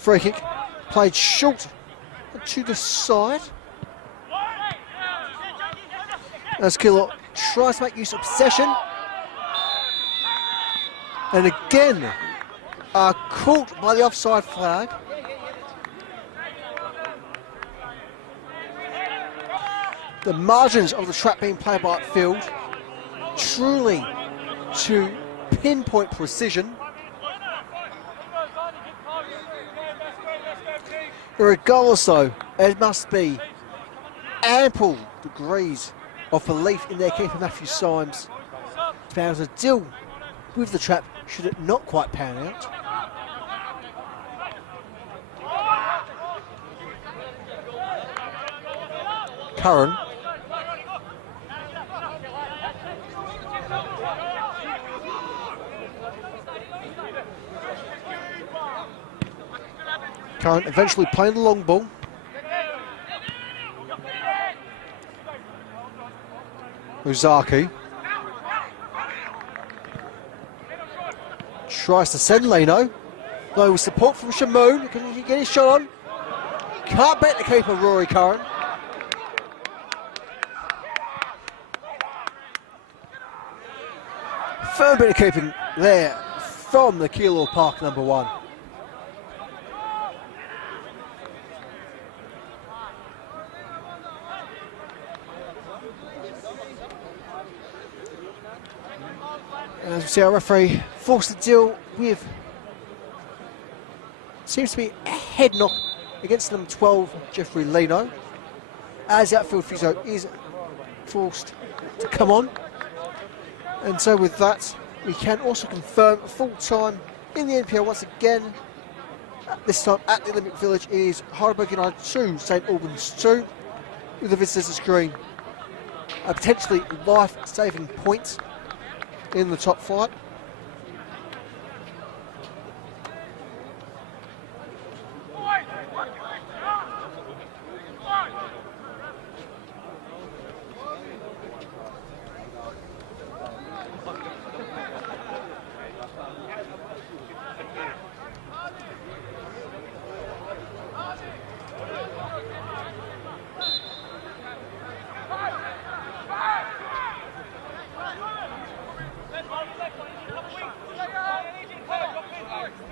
Free kick played short to the side. As Keilor tries to make use of possession. And again, caught by the offside flag. The margins of the trap being played by Upfield, truly to pinpoint precision. Regardless though, there must be ample degrees of belief in their keeper Matthew Symes to be able to deal with the trap should it not quite pan out. Curran. Curran eventually playing the long ball. Uzaki tries to send Leno. Though with support from Shamoon, can he get his shot on? Can't beat the keeper, Rory Curran. Firm bit of keeping there from the Keilor Park number 1. As we see our referee forced to deal with, seems to be a head knock against number 12, Jeffrey Leno, as the outfield physio is forced to come on. And so with that, we can also confirm full time in the NPL once again. This time at the Olympic Village is Heidelberg United 2, St Albans 2, with the visitors screen. A potentially life-saving point in the top flight.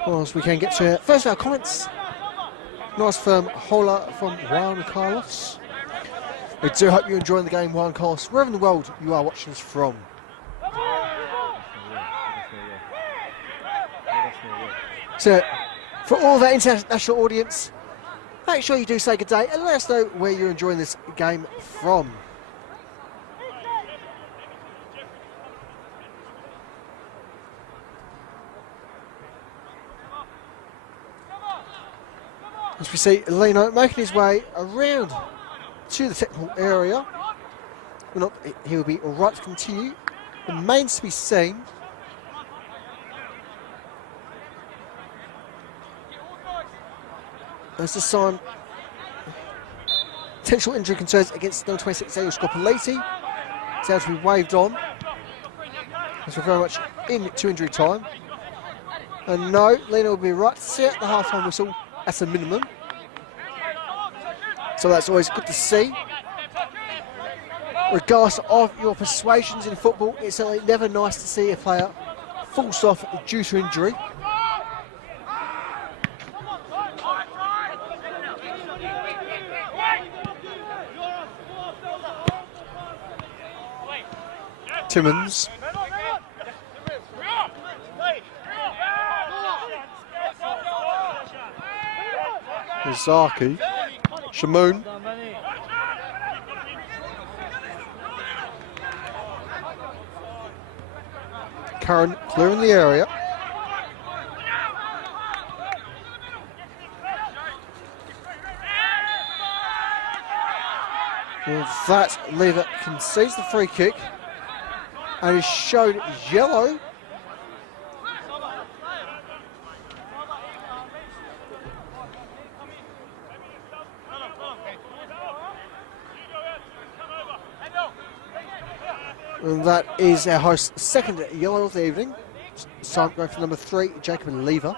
Well, as we can get to first our comments. Nice firm hola from Juan Carlos. We do hope you're enjoying the game, Juan Carlos, wherever in the world you are watching us from. So, for all of our international audience, make sure you do say good day and let us know where you're enjoying this game from. As we see Leno making his way around to the technical area. Well, not, he'll be all right to continue. Remains to be seen. There's the sign. Potential injury concerns against number 26, Daniel Scopoliti. It's now to be waved on, as we're very much into injury time. And no, Leno will be right to see out the half-time whistle at a minimum. So that's always good to see. Regardless of your persuasions in football, it's certainly never nice to see a player forced off due to injury. Timmons. Izaki. Shamoon. Curran clearing the area. Well, that lever concedes the free kick and is shown yellow. And that is our host's second yellow of the evening. Time going for number 3, Jacob Lever.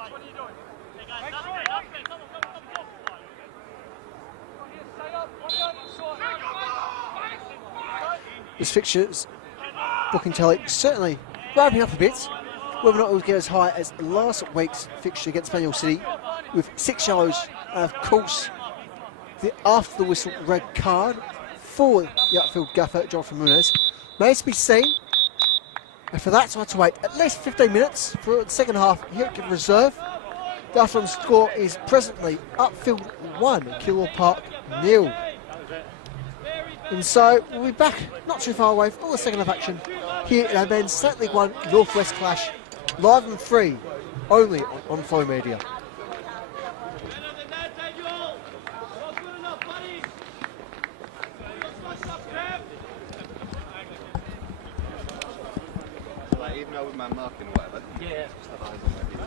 This fixture's booking tally certainly ramping up a bit. Whether or not it will get as high as last week's fixture against Manual City with 6 yellows, and of course the after the whistle red card for the Upfield gaffer Jonathan Muniz remains to be seen. And for that, I have to wait at least 15 minutes for the second half here at Reserve. The half-time score is presently Upfield 1, Keilor Park 0. And so we'll be back not too far away for the second half action here in our men's State League 1 Northwest Clash, live and free, only on Onflow Media. Like, even though with my marking or whatever, Yeah. just have eyes on my video.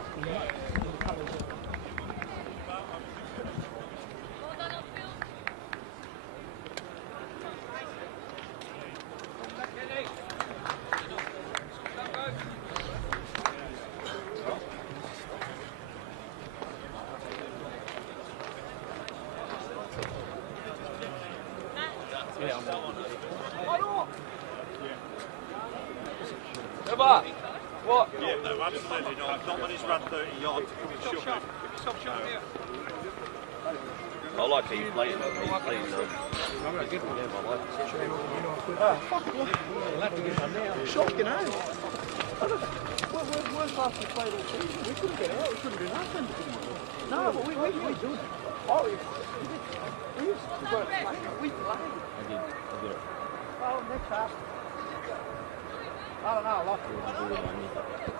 What? Yeah, no, absolutely not. Not when he's run 30 yards. I like how you play it. He's playing Shocking, eh? Where's last we played all season? We couldn't get out, we couldn't do nothing. No, but we do. Oh, we used to go play. We played. I did it. Oh, next half. I don't know, I like it.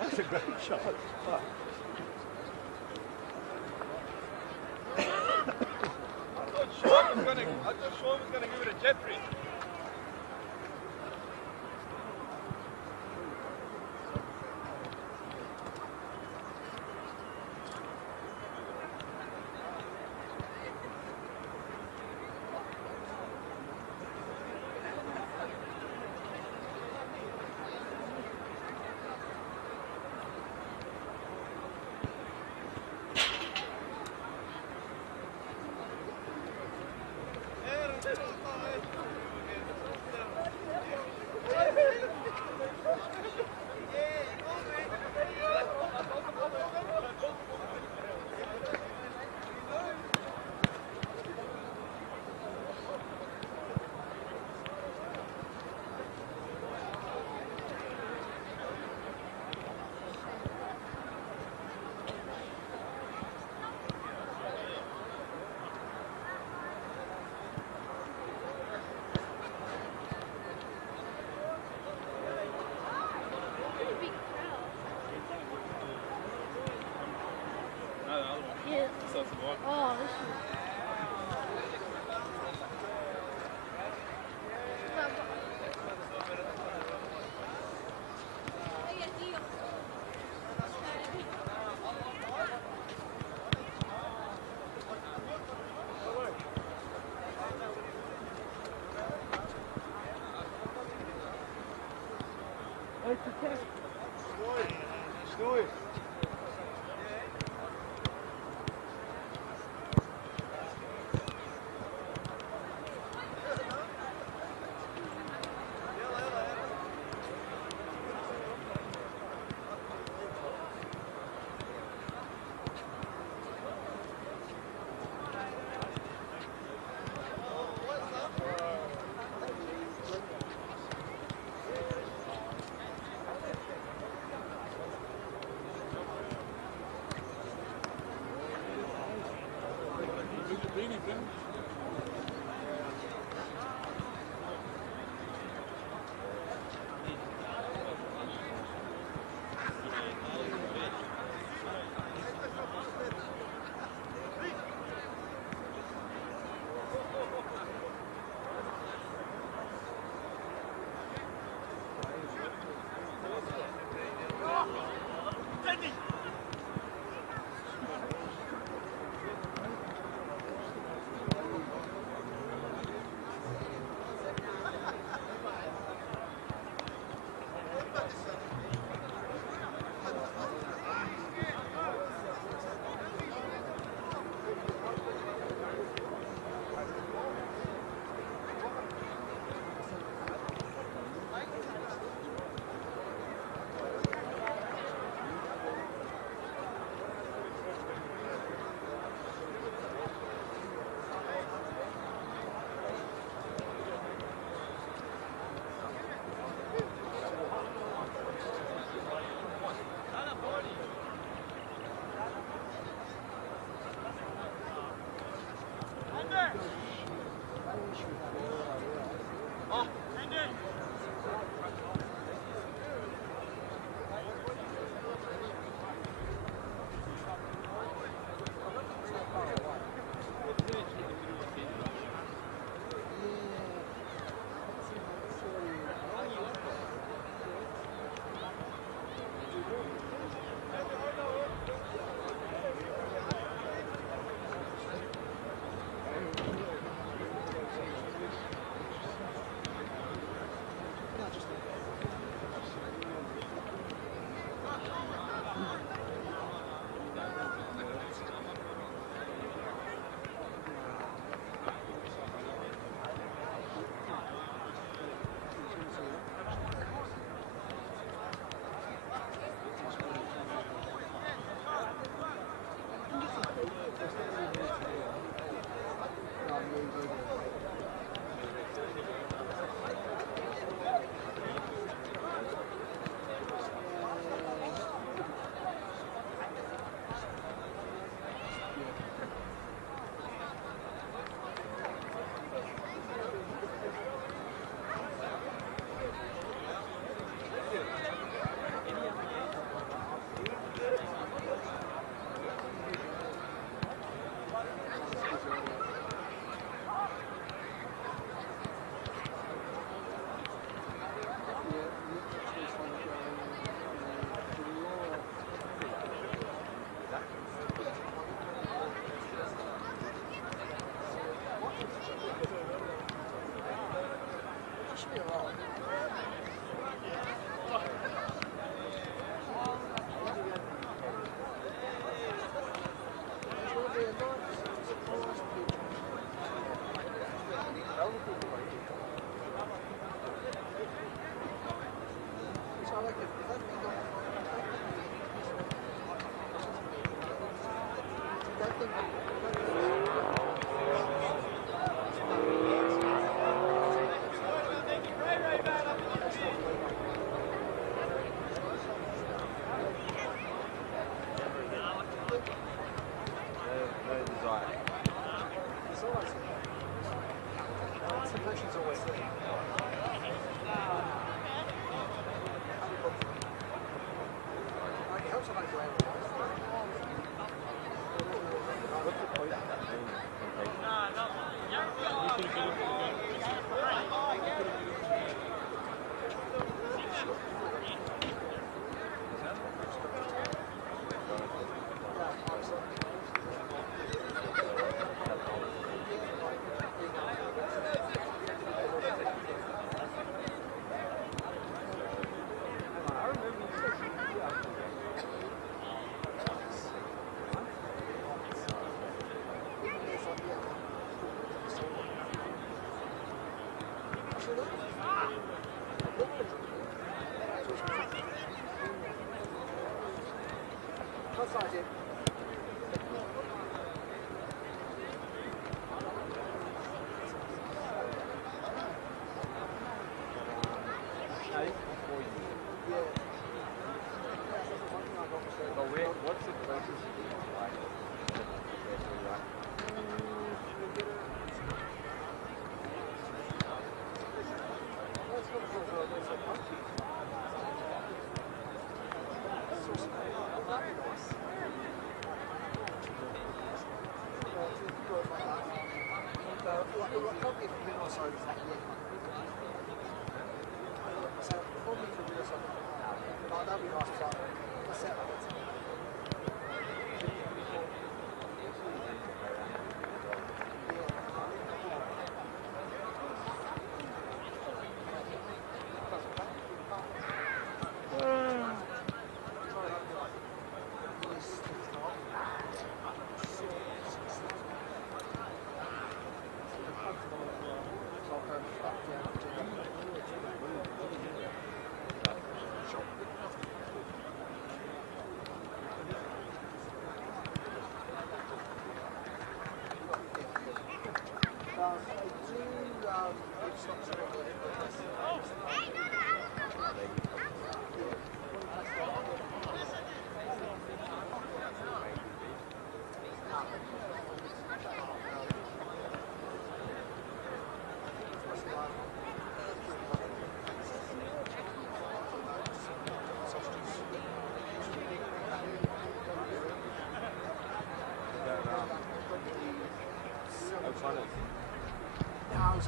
That's a great shot. I thought Sean was going to give it a Jeffrey.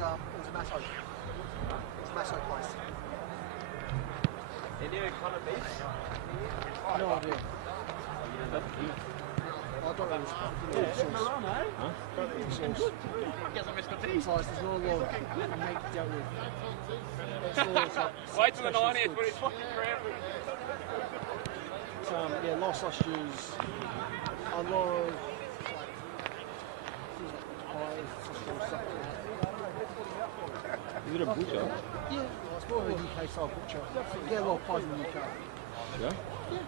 It was a Masso. It was a Masso place. They do kind of beef. No idea. I don't know. There's not a lot of meat dealt with. Wait till the 90th when it's fucking cramping. Yeah, a lot of sausages, a lot of stuff like that. Is it a butcher? Yeah, it's more of a UK style butcher. You get a lot of pies in the UK. Yeah? Yeah.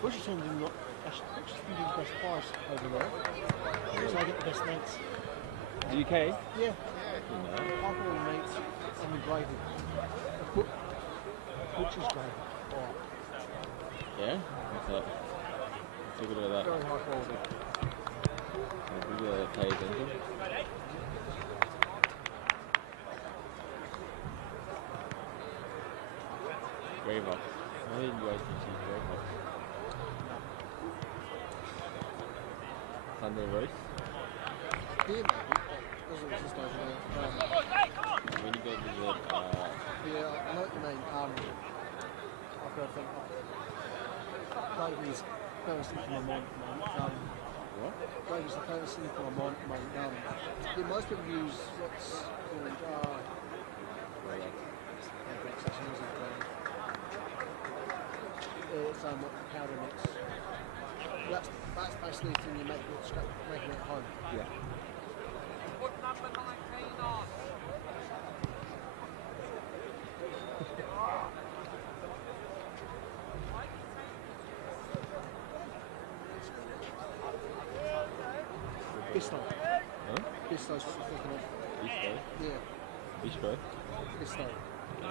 Butcher tend to not actually do the best pies over there. So I get the best meats. The UK? Yeah. I call the meats and the gravy. Butcher's gravy. Oh, Yeah? What's that? Let's look at that. very high quality. Look at that pay attention. Graver. I didn't guys can see Graver. Sunday roast. Yeah, that's what this does. When you go to the Yeah, I know what you mean. I've got to think. Gravy's first thing in my mind at the moment. what? Gravy's the first thing in my mind at the moment. Yeah, most people use what's called it's powder mix. That's basically the thing you make making it at home. Yeah. Put number 19 on. Bisto. Huh? Bisto's what you're thinking of. Bistro? Yeah, Bistro? Bisto. No,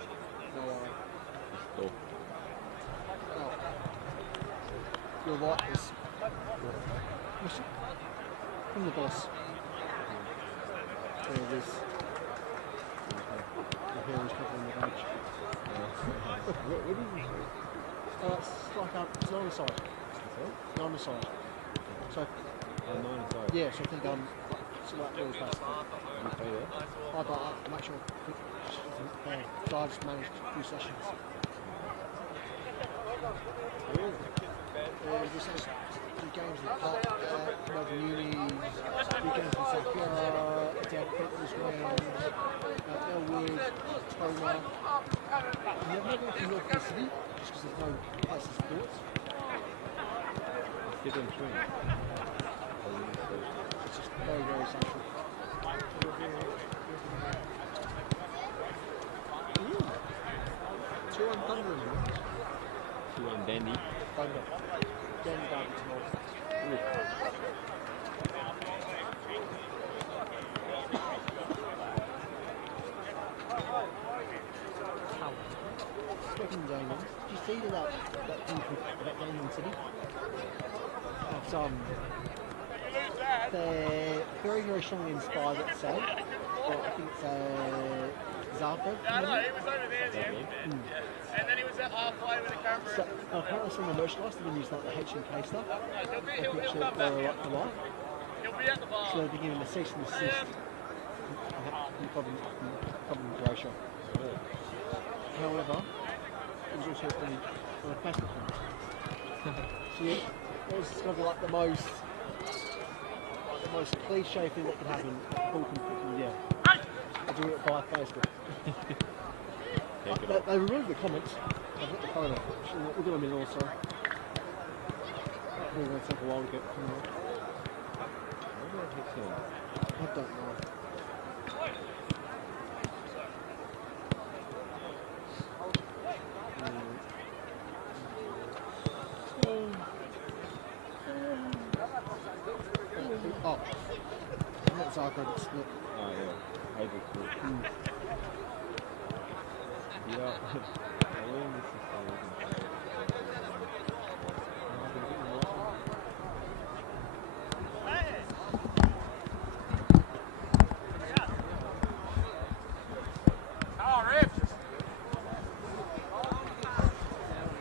Bistro. oh. You'll like this. From the boss. There it is. The hair is covering the badge. What did you say? It's like it's on the side. It's on the side. So, 9 aside. yeah, so I think so like really fast. You pay there? I'm actually so I just managed a few sessions. Just do games with Pop, Nova Uni, do games with South Keilor, down at Fitness Ground, Elwood, Toma. You never know if you look in the city, just because there's no places to do it. Get them swing. It's just very, very central. Ooh. 2 on Thunder in there. 2 on Dandy. Thunder. Dandy down tomorrow. Speaking of Damien, did you see that thing about Damien City? It's, they're very, very strongly inspired, let's say. Well, I think it's Zagreb. No, he was over there then. And then he was at halfway with the camera. So, apparently some of the merchandise have been using like the H&K stuff. He'll Which come back. they're like to like. He'll be at the bar. So they've been given a cease and desist covering ratio. However, it was also on a plastic one. So yeah, it was kind of like the most cliche thing that could happen. Paul can do it by Facebook. They removed the comments. I've got the photo. We'll do them in also. We're going to take a while to get from there. I don't know. Oh, that's our good split. Oh yeah, able to. Yeah.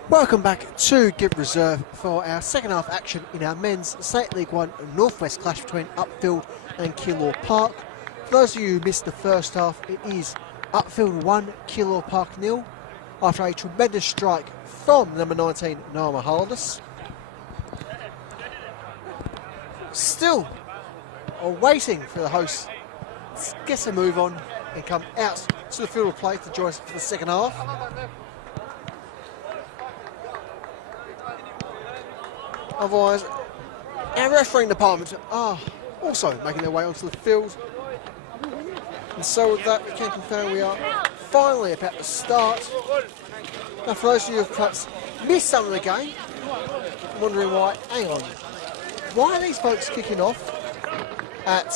Welcome back to Get Reserve for our second half action in our men's State League 1 Northwest clash between Upfield and Keilor Park. For those of you who missed the first half, it is Upfield 1, Keilor Park 0 after a tremendous strike from number 19 Naama Hardis. Still waiting for the hosts to get a move on and come out to the field of play to join us for the second half. Otherwise, our refereeing department are also making their way onto the field. And so with that, we can confirm we are finally about to start. Now for those of you who have perhaps missed some of the game, wondering why, hang on, why are these folks kicking off at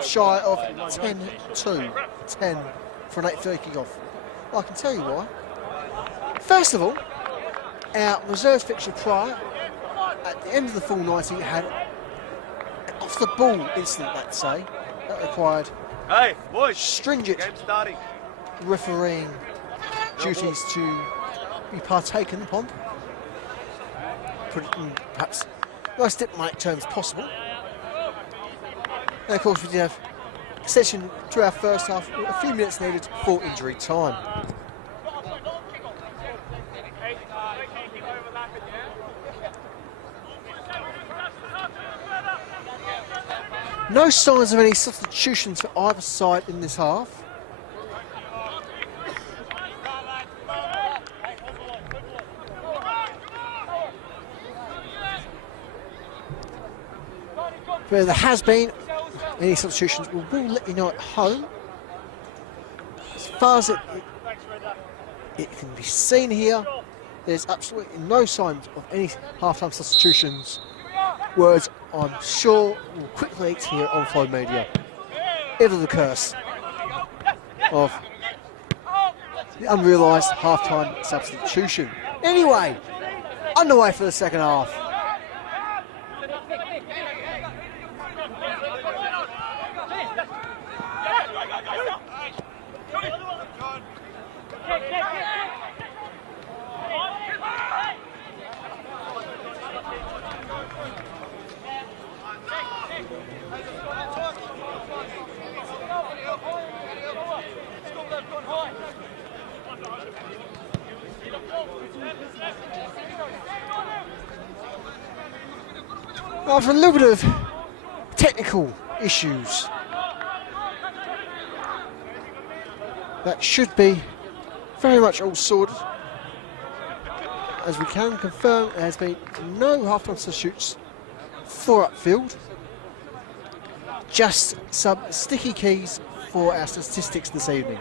shy of 10-2, 10 for an 8:30 kick-off? Well, I can tell you why. First of all, our reserves fixture prior, at the end of the full 90, had an off-the-ball incident, let's say, that required stringent refereeing duties to be partaken upon. Put it in perhaps most diplomatic terms possible. And of course we did have extension to our first half, a few minutes needed for injury time. No signs of any substitutions for either side in this half. Where there has been any substitutions, we will let you know at home. As far as it can be seen here, there's absolutely no signs of any half-time substitutions. Words I'm sure will quickly leak here on Onflow Media. Ever the curse of the unrealised half-time substitution. Anyway, underway for the second half. After a little bit of technical issues, that should be very much all sorted. As we can confirm, there has been no half-time substitutes for Upfield. Just some sticky keys for our statistics this evening.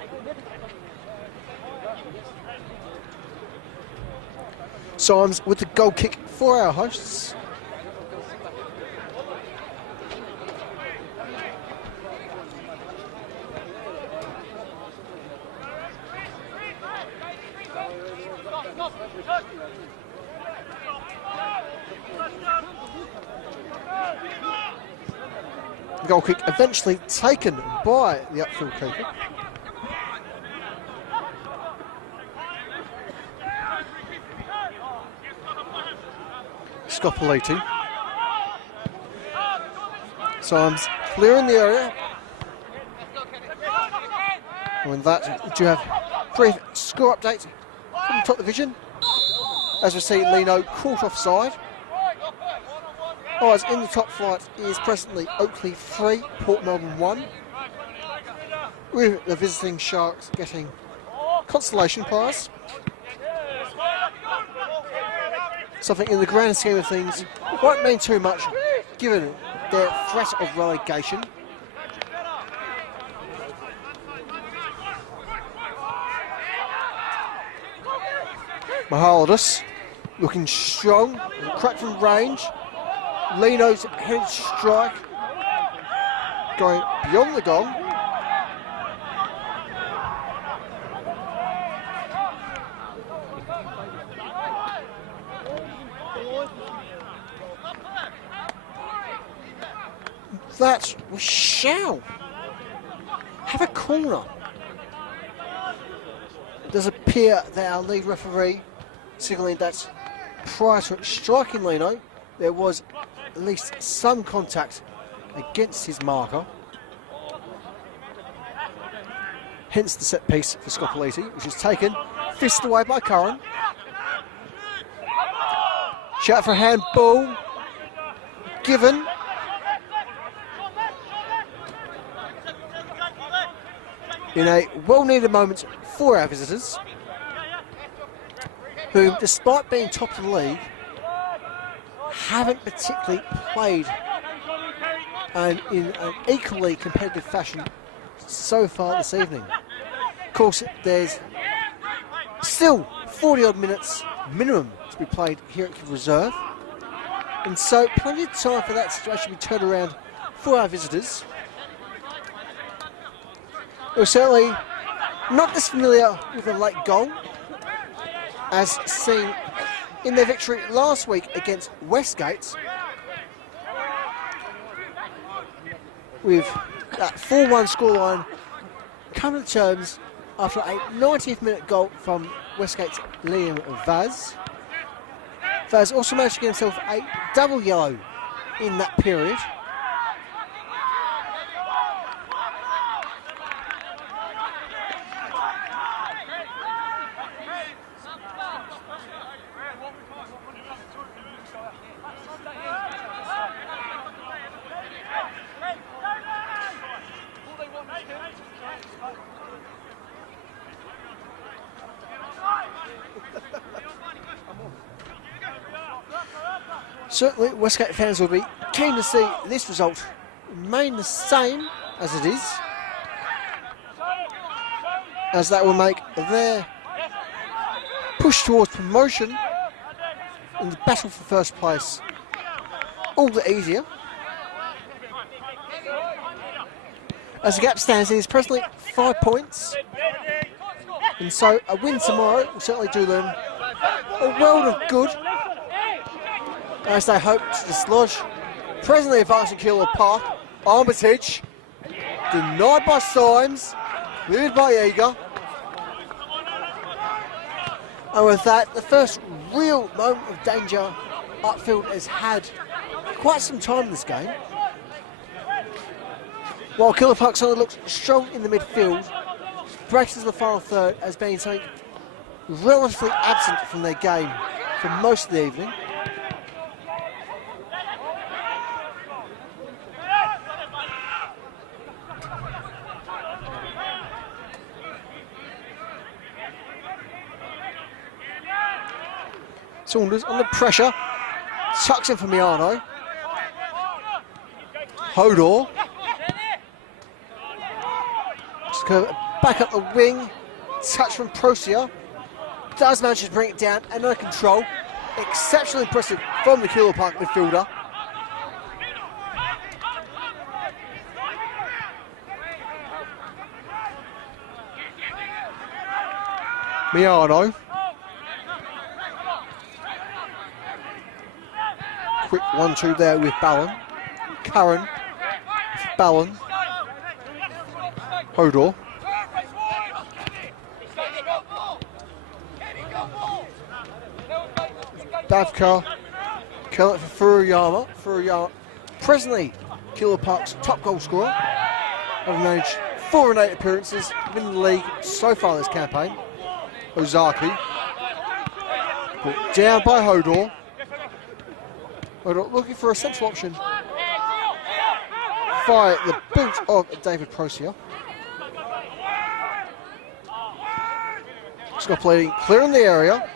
Symes with the goal kick for our hosts. The goal kick eventually taken by the Upfield keeper. Scopoliti. Symes clear in the area. And with that, we do have brief score update from the top division. As we see, Lino caught offside. As in the top flight is presently Oakley 3, Port Melbourne 1. With the visiting Sharks getting consolation prize. Something in the grand scheme of things won't mean too much given their threat of relegation. Mahaldus looking strong, crack from range. Lino's head strike going beyond the goal. That we shall have a corner. It does appear that our lead referee signalling that prior to striking Lino, there was at least some contact against his marker. Hence the set piece for Scopoliti, which is taken, fisted away by Curran. Shout for a handball. Given. In a well-needed moment for our visitors, who, despite being top of the league, haven't particularly played in an equally competitive fashion so far this evening. Of course, there's still 40-odd minutes minimum to be played here at the reserve, and so plenty of time for that situation to be turned around for our visitors. We're certainly not disfamiliar with a late goal, as seen in their victory last week against Westgate, with that 4-1 scoreline coming to terms after a 90th minute goal from Westgate's Liam Vaz. Vaz also managed to get himself a double yellow in that period. Certainly, Westgate fans will be keen to see this result remain the same as it is, as that will make their push towards promotion in the battle for first place all the easier. As the gap stands, it is presently 5 points, and so a win tomorrow will certainly do them a world of good, as they hope to dislodge presently advancing Keilor Park. Armitage denied by Symes, cleared by Eager, and with that, the first real moment of danger Upfield has had quite some time in this game. While Keilor Park suddenly looks strong in the midfield, breaks the final third as being something relatively absent from their game for most of the evening. Saunders under pressure, tucks in for Miano. Hodor. Just go back up the wing, touch from Procia. Does manage to bring it down and under control. Exceptionally impressive from the Keilor Park midfielder. Miano. Quick 1-2 there with Ballon. Curran with Ballon. Hodor. Bavkar. Kill it for Furuyama. Presently Keilor Park's top goal scorer, having managed 4 and 8 appearances in the league so far this campaign. Ozaki. Put down by Hodor. Hodor looking for a central option via the boot of David Procia. Scott leading, clearing the area.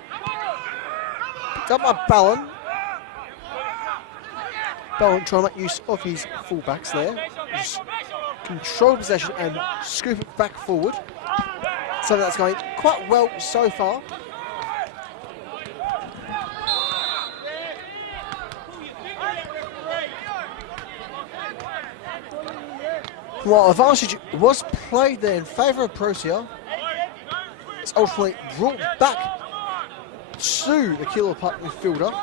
Picked up by Ballon. Ballon trying to make use of his fullbacks there. Just control possession and scoop it back forward. So that's going quite well so far. While advantage was played there in favour of Procia, it's ultimately brought back to the Keilor Park midfielder.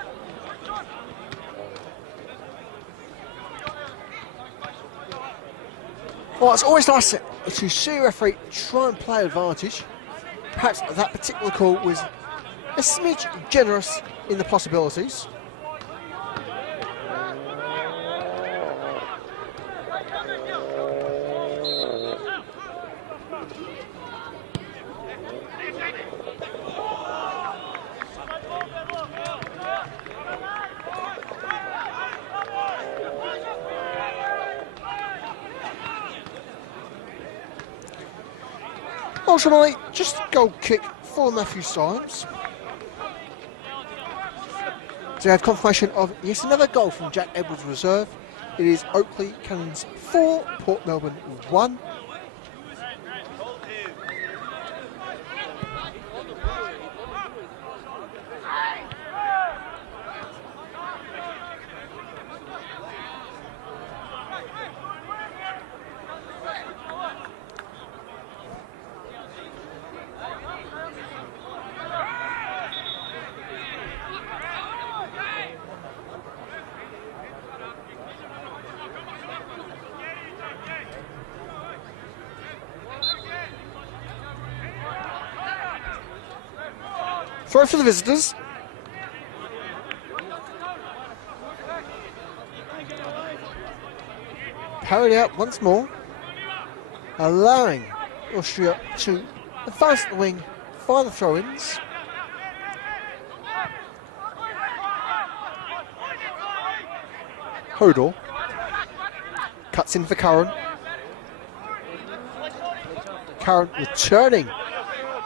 Well, it's always nice to see a referee try and play advantage. Perhaps that particular call was a smidge generous in the possibilities. Ultimately, just a goal kick for Matthew Symes. So we have confirmation of yes, another goal from Jack Edwards reserve. It is Oakley Cannons 4, Port Melbourne 1. Throw for the visitors. Parried out once more, allowing Austria to advance the wing via the throw-ins. Hodor cuts in for Curran. Curran returning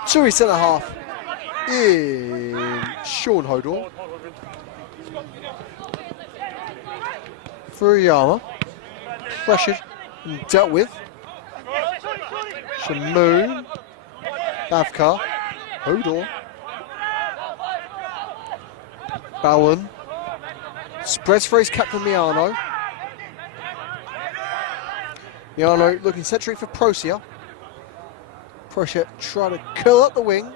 to his centre half in Sean Hodor. Furuyama, pressured and dealt with. Shamoon, Bavkar, Hodor. Bowen spreads for his captain Miano. Miano looking centric for Procia. Procia trying to curl up the wing.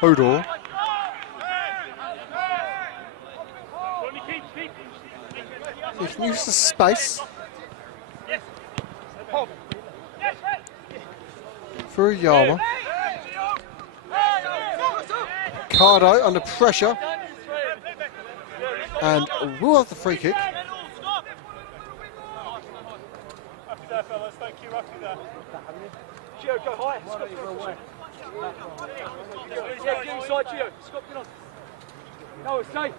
Hodor. He can use the space. Furuyama. Cardo under pressure. And will have the free kick. Happy there, fellas. Thank you. Happy there. Gio, go high. Scott, yeah, get inside, Gio. Scott, get on. No, it's safe.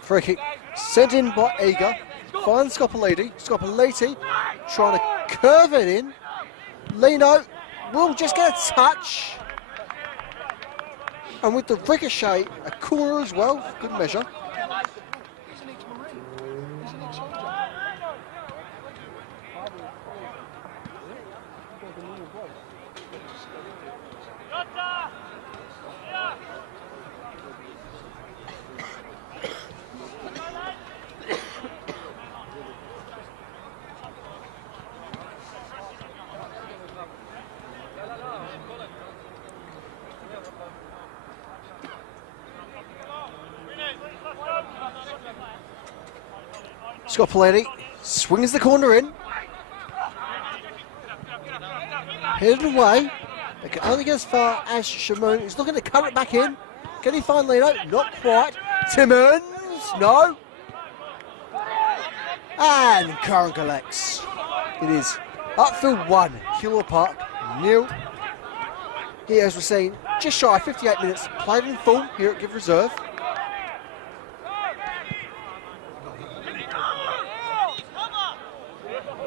Free kick sent in by Eager. Finds Scopoliti. Scopoliti trying to curve it in. Lino will just get a touch. And with the ricochet, a corner as well, for good measure. He's an ex-Marine. He's an ex-soldier. Scott Paletti swings the corner in. Headed away. They can only get as far as Shamoon. He's looking to cut it back in. Can he find Lino? Not quite. Timmons, no. And Curran collects. It is Upfield 1, Keilor Park 0. Here, as we're seeing, just shy of 58 minutes played in full here at Give Reserve.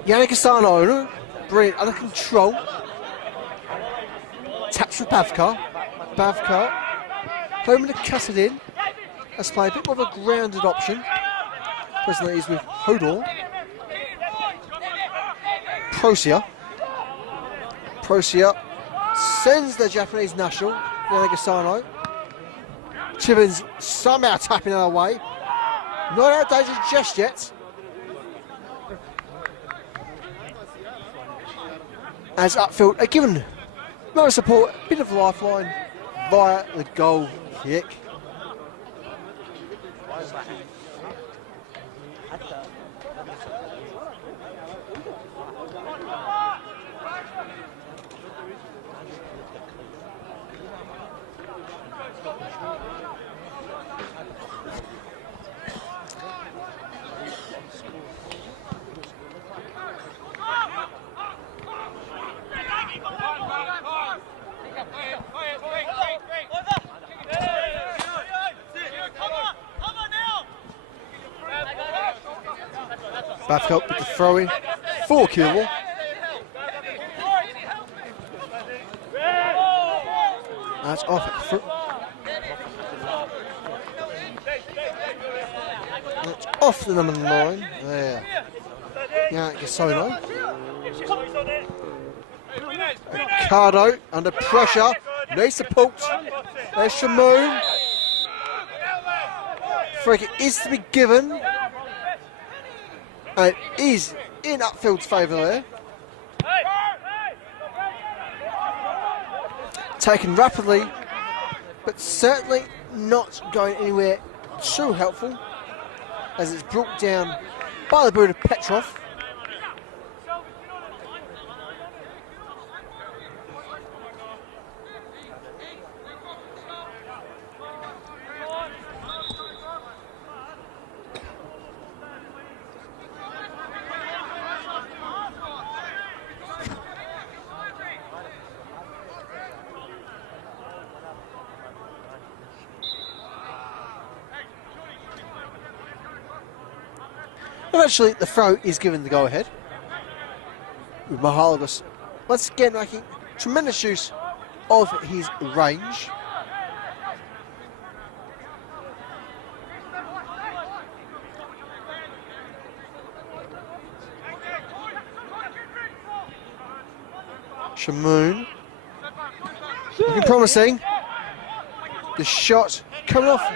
Yannick Asano, brilliant, under control. Taps for Bavkar. Bavkar, home to cut it in. Let's play a bit more of a grounded option. Presently he's with Hodor. Prosia sends the Japanese national, Yannick Asano. Timmons somehow tapping her away. Not out of danger just yet. As Upfield are given no support, a bit of lifeline via the goal kick. Bavkar with the throw in for Keilor. That's off. That's off the number 9. There. Yeah, Gasono. Ricardo under pressure. Needs support. There's Shamoon. Free kick is to be given. And it is in Upfield's favour there. Taken rapidly, but certainly not going anywhere too helpful, as it's brought down by the boot of Petrov. Eventually, the throw is given the go-ahead, with Mahalagas once again making tremendous use of his range. Shamoon looking promising. The shot coming off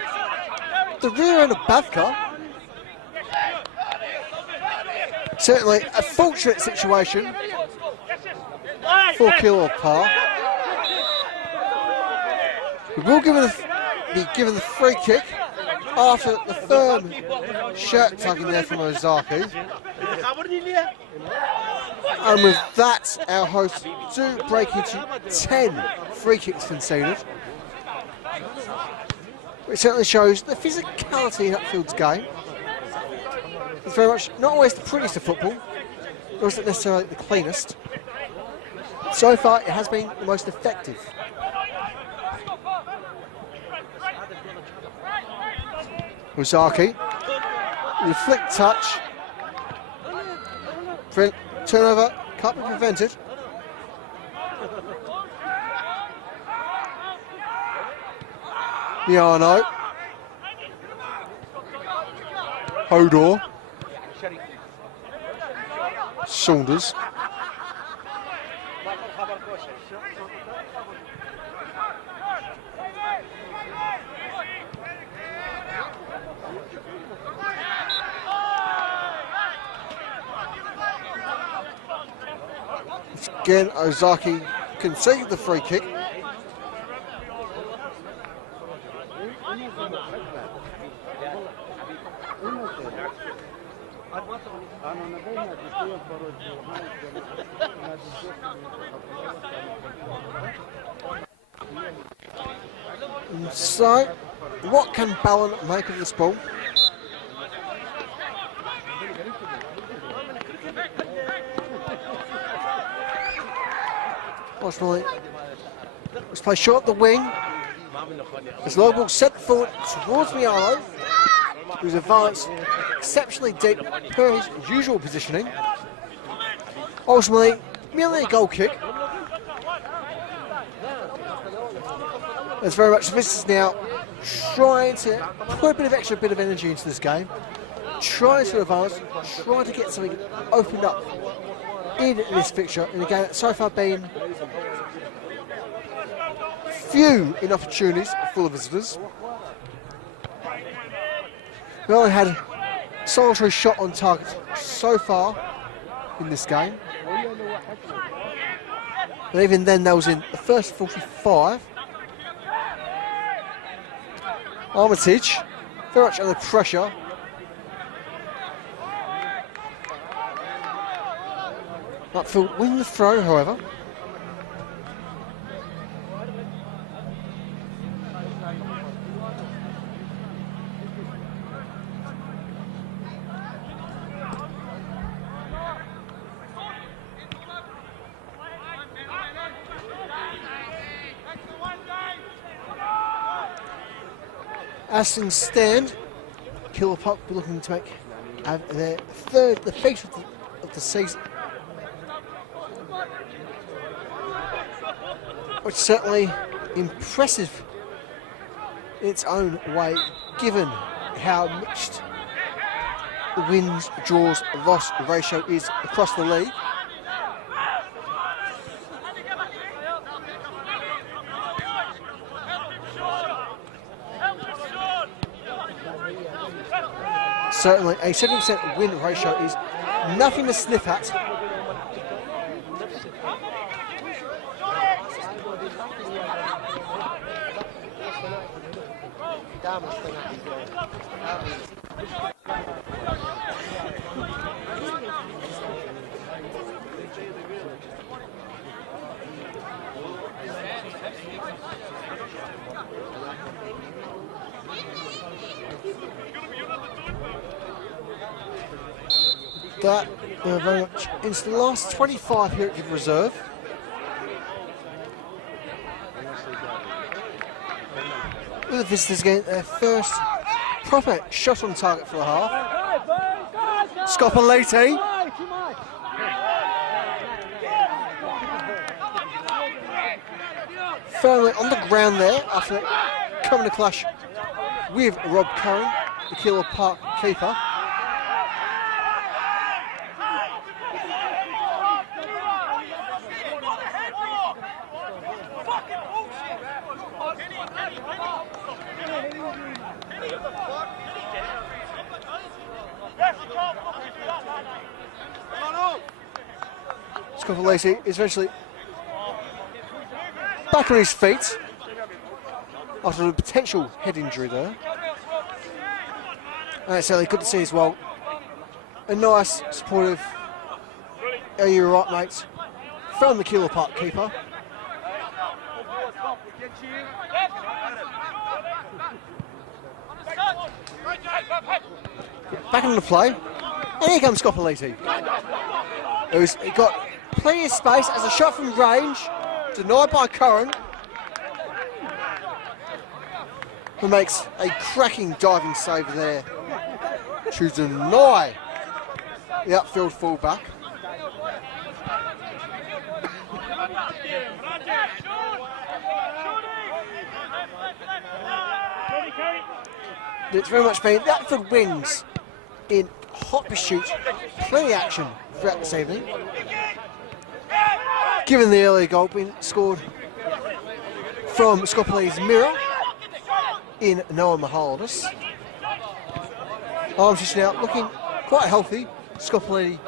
the rear end of Bavkar. Certainly a fortunate situation for Keilor Park. We will be given the free kick after the firm shirt tugging there from Ozaki. And with that, our hosts do break into 10 free kicks conceded. Which certainly shows the physicality in Upfield's game. It's very much not always the prettiest of football, nor is it necessarily the cleanest. So far, it has been the most effective. Ozaki, with a flick touch. Turnover can't be prevented. Miano. Hodor. Saunders. Again, Ozaki conceded the free kick. And so, what can Ballon make of this ball? Ultimately, let's play short the wing. As the low ball set forward towards Miano, who's advanced exceptionally deep per his usual positioning. Ultimately, merely a goal kick. As very much this is now trying to put a bit of energy into this game, trying to advance, trying to get something opened up in this fixture in a game that's so far been few in opportunities for the visitors. We only had a solitary shot on target so far in this game. And even then, that was in the first 45. Armitage, very much under pressure. Upfield win the throw, however. As things stand, Keilor will be looking to make their third defeat of the season. Which is certainly impressive in its own way, given how mixed the wins, draws, loss ratio is across the league. Certainly, a 70% win ratio is nothing to sniff at. That very much into the last 25 here at Gibb Reserve. With the visitors getting their first proper shot on target for the half. Scopoliti. Firmly on the ground there after coming to clash with Rob Curran, the Keilor Park keeper. Scopoliti is eventually back on his feet after a potential head injury there. And it's certainly good to see as well a nice, supportive, "Are you all right, mate?" from the Keilor Park keeper. Back into play, and here comes Scopoliti. He got plenty of space as a shot from range, denied by Curran, who makes a cracking diving save there to deny the Upfield fullback. It's very much been the Upfield wings in hot pursuit, plenty of action throughout this evening. Given the early goal being scored from Scopoli's mirror in Noah Mahaldis. Armitage now looking quite healthy. Scopoli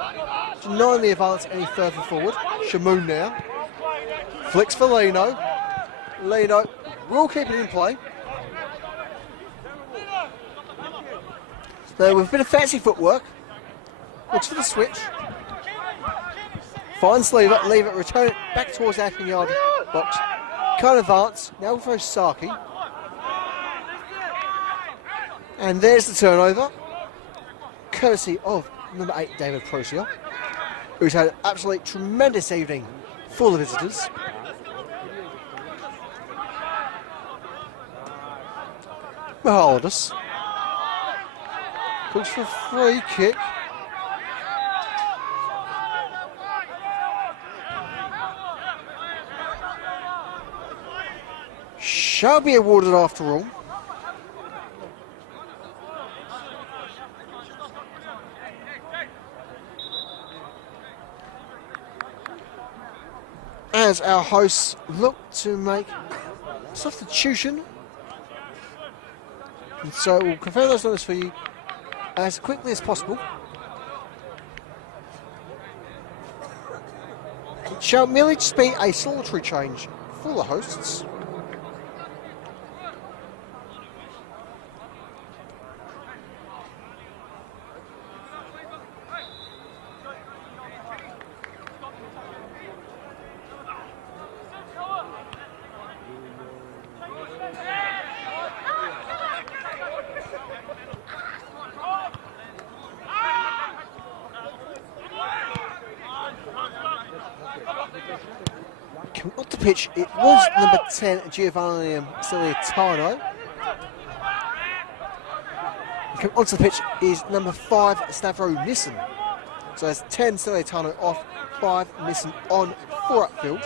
denying the advance any further forward. Shamoon now. Flicks for Lino. Lino will keep it in play. So with a bit of fancy footwork. Looks for the switch. Finds Lever. Lever return it back towards the 18-yard box. Can't advance. Now for Saki. And there's the turnover. Courtesy of number 8, David Procia, who's had an absolutely tremendous evening for the visitors. Mahaldis calls for a free kick. Shall be awarded after all. As our hosts look to make substitution. And so we'll confirm those numbers for you as quickly as possible. It shall merely just be a solitary change for the hosts. Up the pitch, it was number 10, Giovanni Celentano. Coming onto the pitch is number 5, Stavro Nissen. So there's 10 Celentano off, 5 Nissen on for Upfield.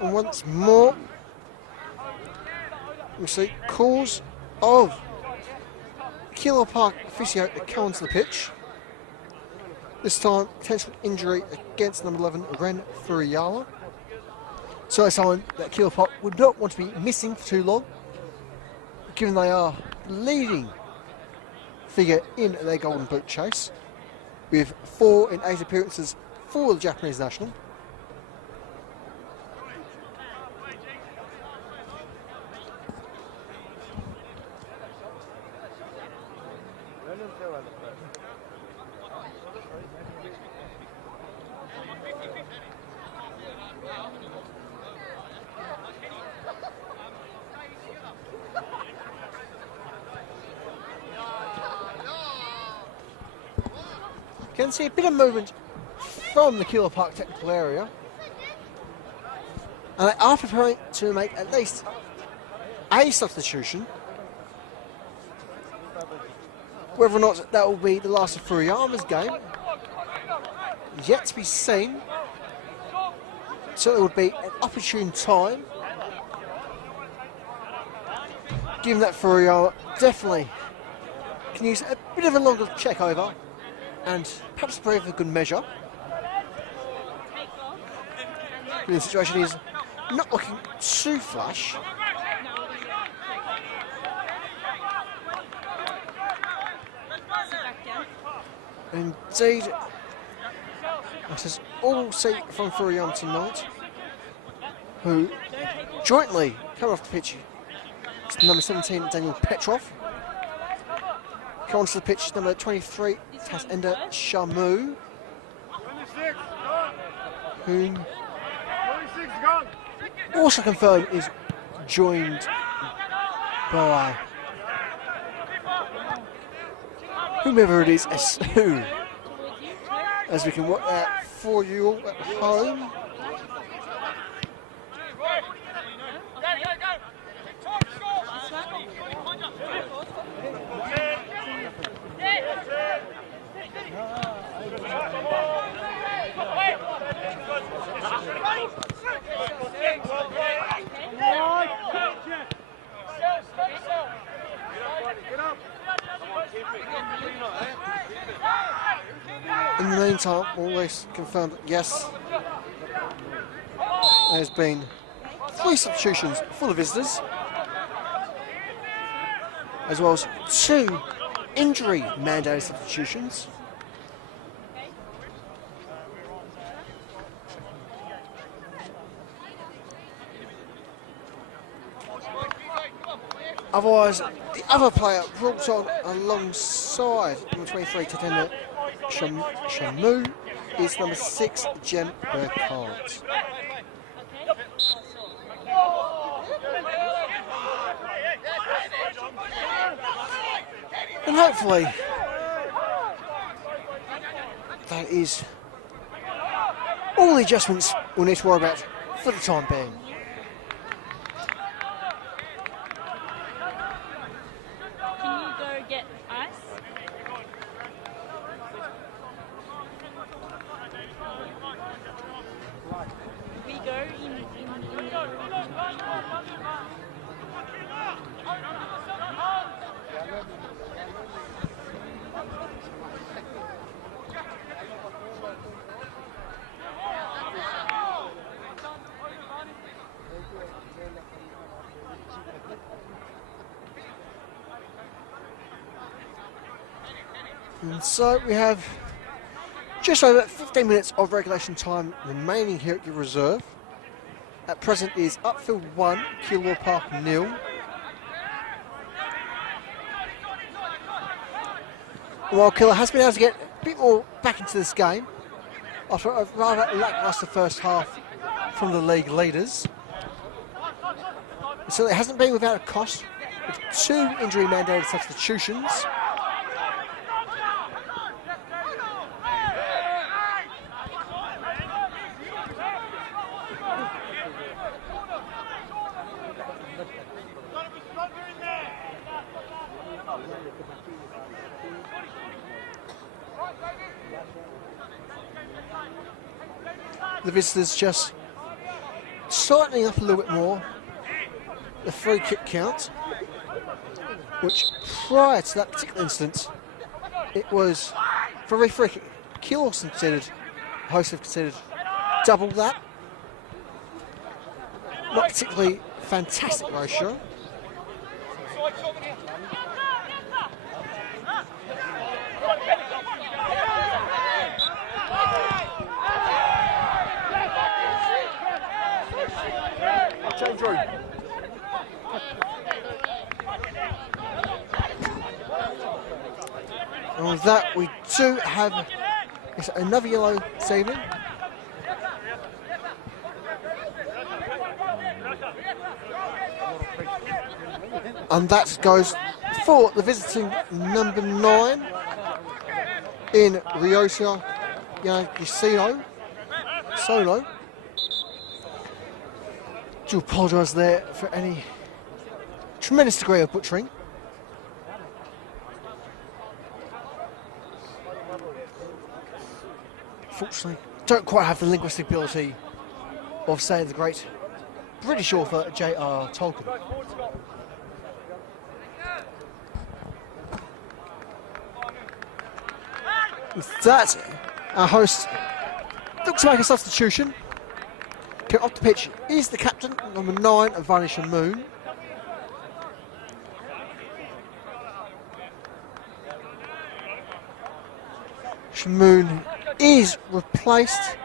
And once more, we see calls of Keilor Park physio to come onto the pitch. This time, potential injury against number 11, Ren Furiyama. So a sign that Keilor Park would not want to be missing for too long, given they are leading figure in their Golden Boot chase, with 4 in 8 appearances for the Japanese national. Can see a bit of movement from the Keilor Park technical area, and they are preparing to make at least a substitution. Whether or not that will be the last of Furiyama's game is yet to be seen. So it would be an opportune time, given that Furiyama definitely can use a bit of a longer check over and perhaps play for good measure. The situation is not looking too flush. Indeed, this is all see from Furiyama tonight. who jointly come off the pitch. It's number 17, Daniel Petrov. Come onto the pitch, number 23, Tasenda Shamu. 26, gone. Who 26, gone. also confirmed is joined by whomever it is, who, as we can work out for you all at home. In the meantime, always confirmed that yes, there's been 3 substitutions for the visitors, as well as 2 injury mandated substitutions. Otherwise, the other player brought on alongside number 23, Tatenda Shamu, is number 6, Jem Burkhardt. And hopefully, that is all the adjustments we'll need to worry about for the time being. Can you go get ice? We go in And so we have just over 15 minutes of regulation time remaining here at the reserve. At present is Upfield 1, Keilor Park 0. While Keilor has been able to get a bit more back into this game after a rather lacklustre first half from the league leaders. So it hasn't been without a cost, with 2 injury mandated substitutions. The visitors just tightening up a little bit more the free kick count, which prior to that particular instance, it was for every free kick Keilor considered, hosts have considered double that. Not particularly fantastic ratio. Change room. And with that, we do have another yellow this evening. And that goes for the visiting number 9 in Ryota Yagisino Solo. Do apologise there for any tremendous degree of butchering. Fortunately, don't quite have the linguistic ability of, say, the great British author J.R. Tolkien. With that, our host looks to make a substitution. Coming off the pitch is the captain, number 9, Vanisha Moon. Shamoon is replaced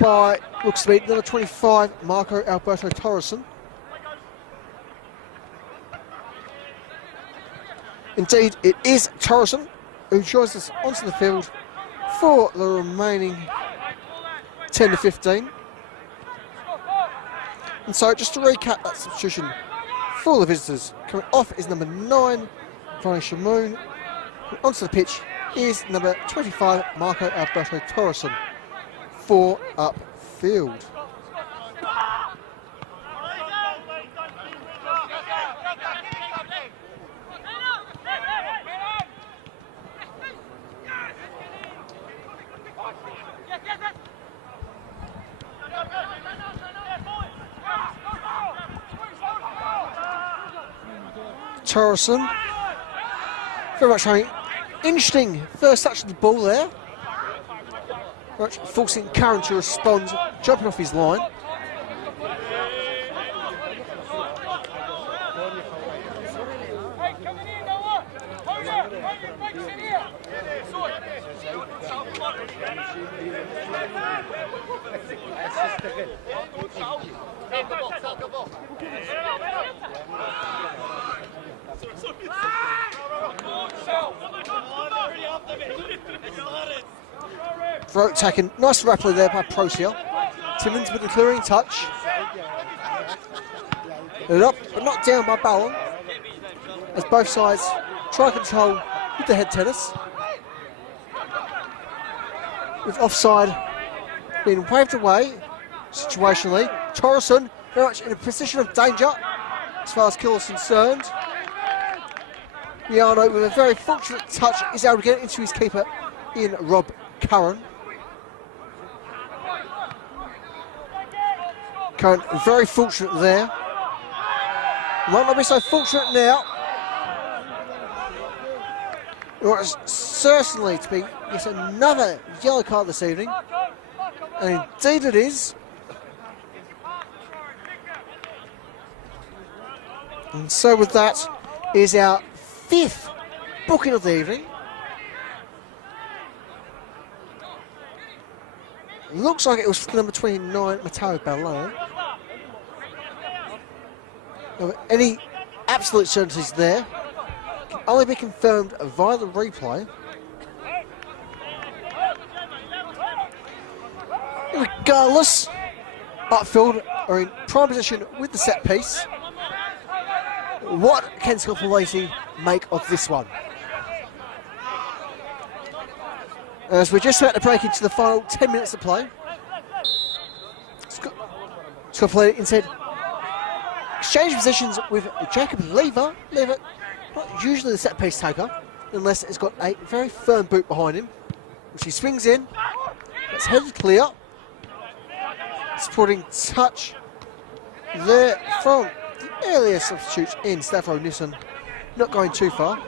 by, looks to be number 25, Marco Alberto Torreson. Indeed, it is Torreson who joins us onto the field for the remaining 10 to 15. And so, just to recap that substitution for the visitors, coming off is number 9, Ronnie Shamoon. Onto the pitch is number 25, Marco Alberto Torreson for Upfield. Torreson, very much having interesting first touch of the ball there. Very much forcing Curran to respond, jumping off his line. Throat attacking, nice rapidly there by Procia. Timmins with the clearing touch. It up, but not down by Ballon. As both sides try control with the head tennis. With offside being waved away situationally. Torreson very much in a position of danger as far as Keilor is concerned. Miano with a very fortunate touch is able to get it into his keeper in Rob Curran. Curran very fortunate there. Might not be so fortunate now. It was certainly to be yet another yellow card this evening. And indeed it is. And so with that is our 5th booking of the evening. Looks like it was number 29, Matteo Ballone. Now, any absolute certainties there can only be confirmed via the replay. Regardless, Upfield are in prime position with the set piece. What can Scopolese make of this one? As we're just about to break into the final 10 minutes of play. Scopolese instead exchange positions with Jacob Lever. Lever, not usually the set piece taker, unless it's got a very firm boot behind him, which he swings in. It's headed clear. Supporting touch there from the earlier substitute in Stavro Nissen. Not going too far.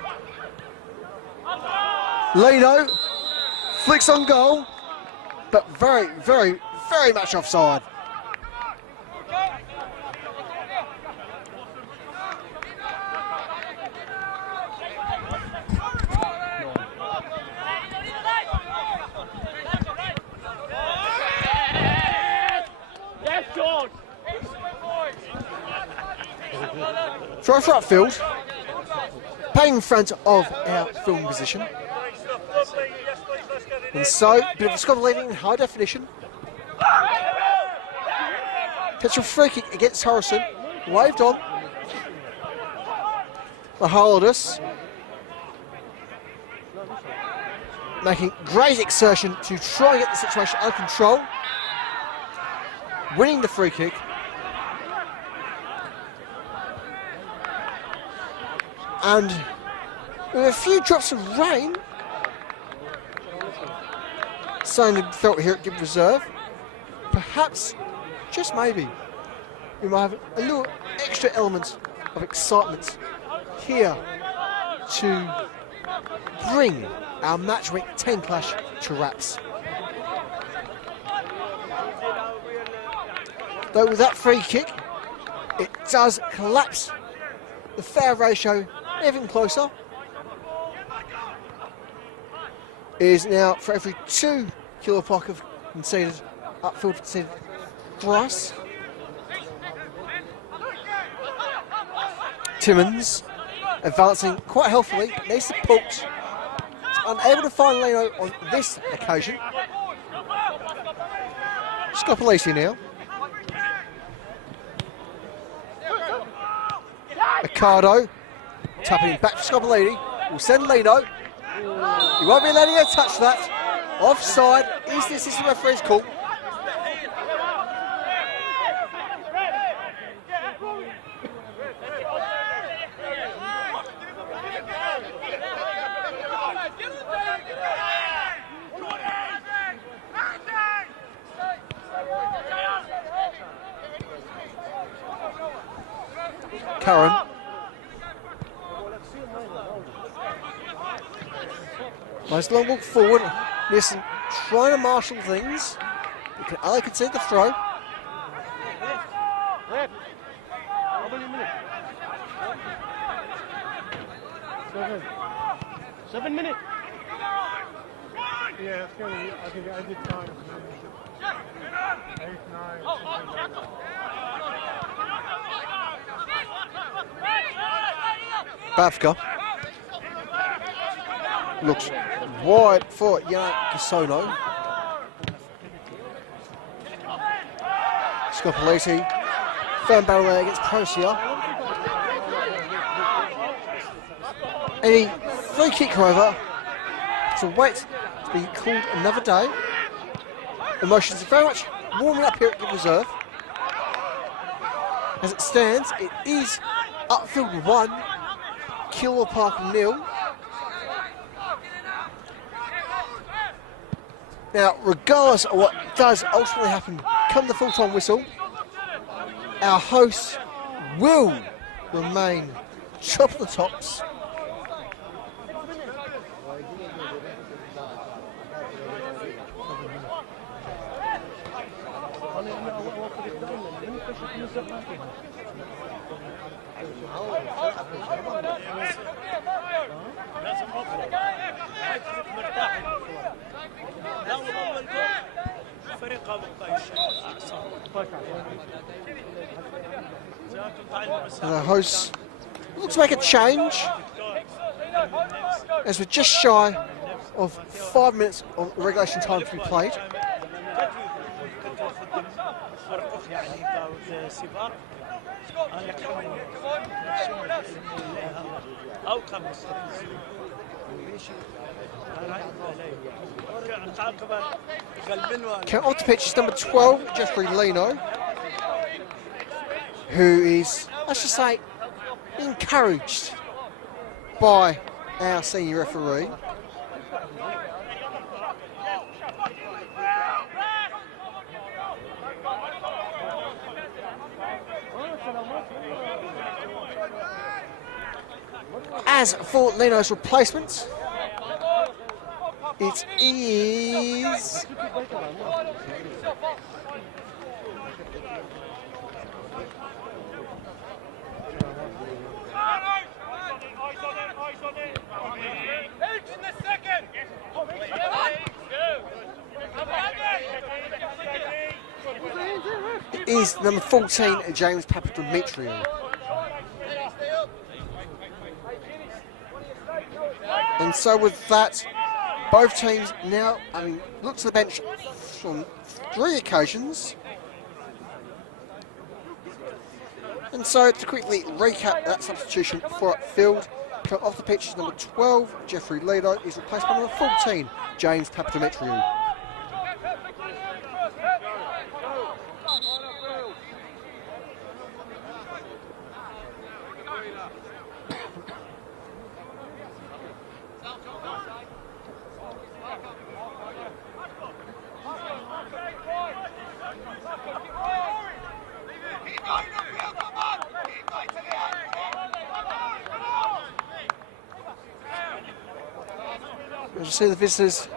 Lino flicks on goal, but very, very, very much offside. Try for Upfield, playing in front of our film position. And so, a bit of a Scott leading in high definition. Potential free kick against Harrison, waved on. Mahaldus making great exertion to try and get the situation under control. Winning the free kick. And with a few drops of rain, something felt here at Gibb Reserve, perhaps, just maybe, we might have a little extra element of excitement here to bring our match week 10 clash to wraps. Though with that free kick, it does collapse the fair ratio even closer. Is now for every 2 Keilor Park have conceded, Upfield conceded thrice. Timmins advancing quite healthily, needs support. Unable to find Leno on this occasion. Scopoliti now. Ricardo tapping back to Scopoliti. Will send Leno. He won't be letting her touch that. Offside is the assistant referee's call. Karen. Nice long walk forward. Nielsen trying to marshal things. You can only concede the throw. Ref, how many minutes? 7 minutes. Yeah, it's going to be, I think I did 9. 8, 9. Bavka looks wide for Yannick Casono. Scopoliti, firm barrel there against Prosia. Any free kick, however, to wait to be called another day. Emotions are very much warming up here at the reserve. As it stands, it is Upfield 1, Keilor Park 0. Now, regardless of what does ultimately happen come the full-time whistle, our hosts will remain top of the tops. The hosts look to make a change as we're just shy of 5 minutes of regulation time to be played. Count off the pitch is number 12, Jeffrey Leno, who is, let's just say, encouraged by our senior referee. As for Leno's replacement, it is number 14, James Papadimitriou. And so with that, both teams now look to the bench on 3 occasions. And so to quickly recap that substitution for Upfield, come off the pitch is number 12, Jeffrey Leno, is replaced by number 14, James Papadimitriou. As you see, the visitors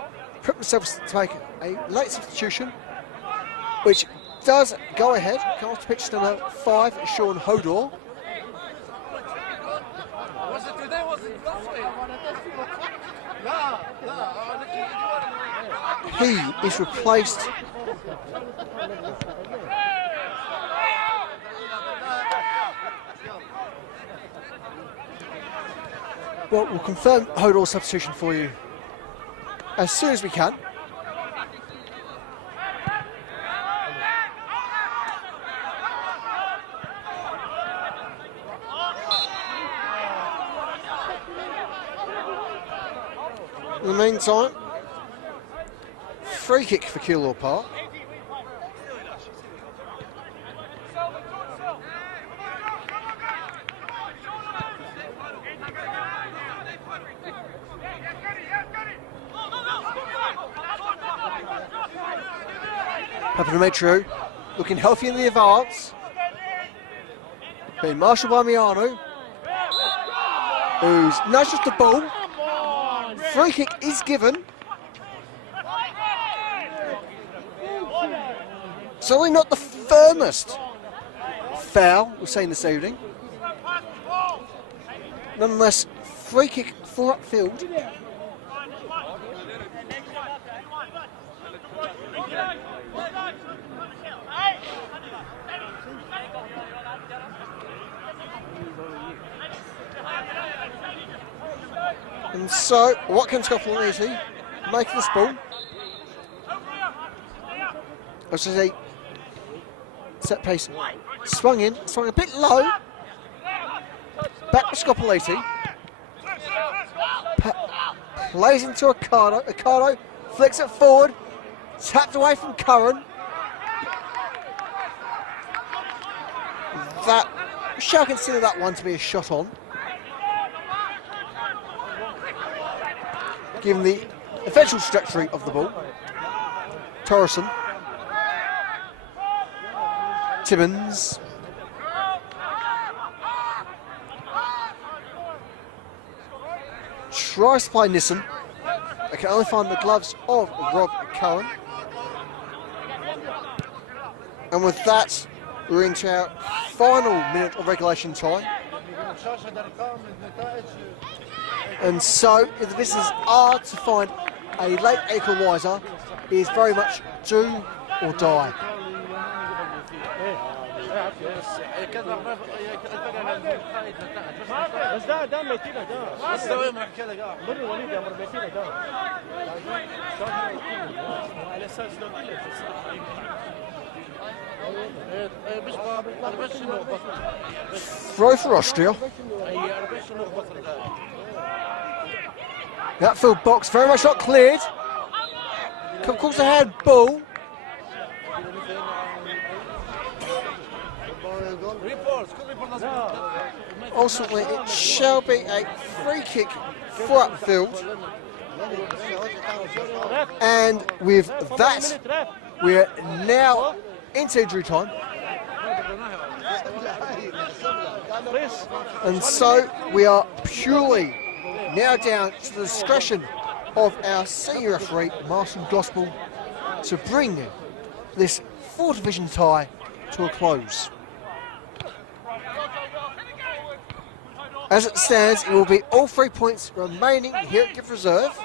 prep themselves to make a late substitution, which does go ahead. Come off to pitch number 5, Sean Hodor. He is replaced Well, we'll confirm Hodor substitution for you as soon as we can. In the meantime, free kick for Keilor Park. Papademetriou looking healthy in the advance. Being marshalled by Miano, who's nudged the ball. Free kick is given. Certainly not the firmest foul we're seeing this evening. Nonetheless, free kick for Upfield. And so, Watkins Scoppoliti making this ball. As I say, set piece swung in, swung a bit low. Back to Scoppoliti. Plays into Ricardo. Ricardo flicks it forward. Tapped away from Curran. That, shall consider that one to be a shot on. Given the eventual trajectory of the ball. Torreson. Timmins. Tries to play Nissen. They can only find the gloves of Rob Curran. And with that, we're into our final minute of regulation time. And so, if the visitors are to find a late equaliser, it is very much do or die. Throw for Austria. That field box very much not cleared. Of course, a hand ball. Ultimately, it shall be a free kick for Upfield. And with that, we're now into injury time. And so we are purely now down to the discretion of our senior referee, Martin Gospel, to bring this 4th division tie to a close. As it stands, it will be all 3 points remaining here at Gift Reserve.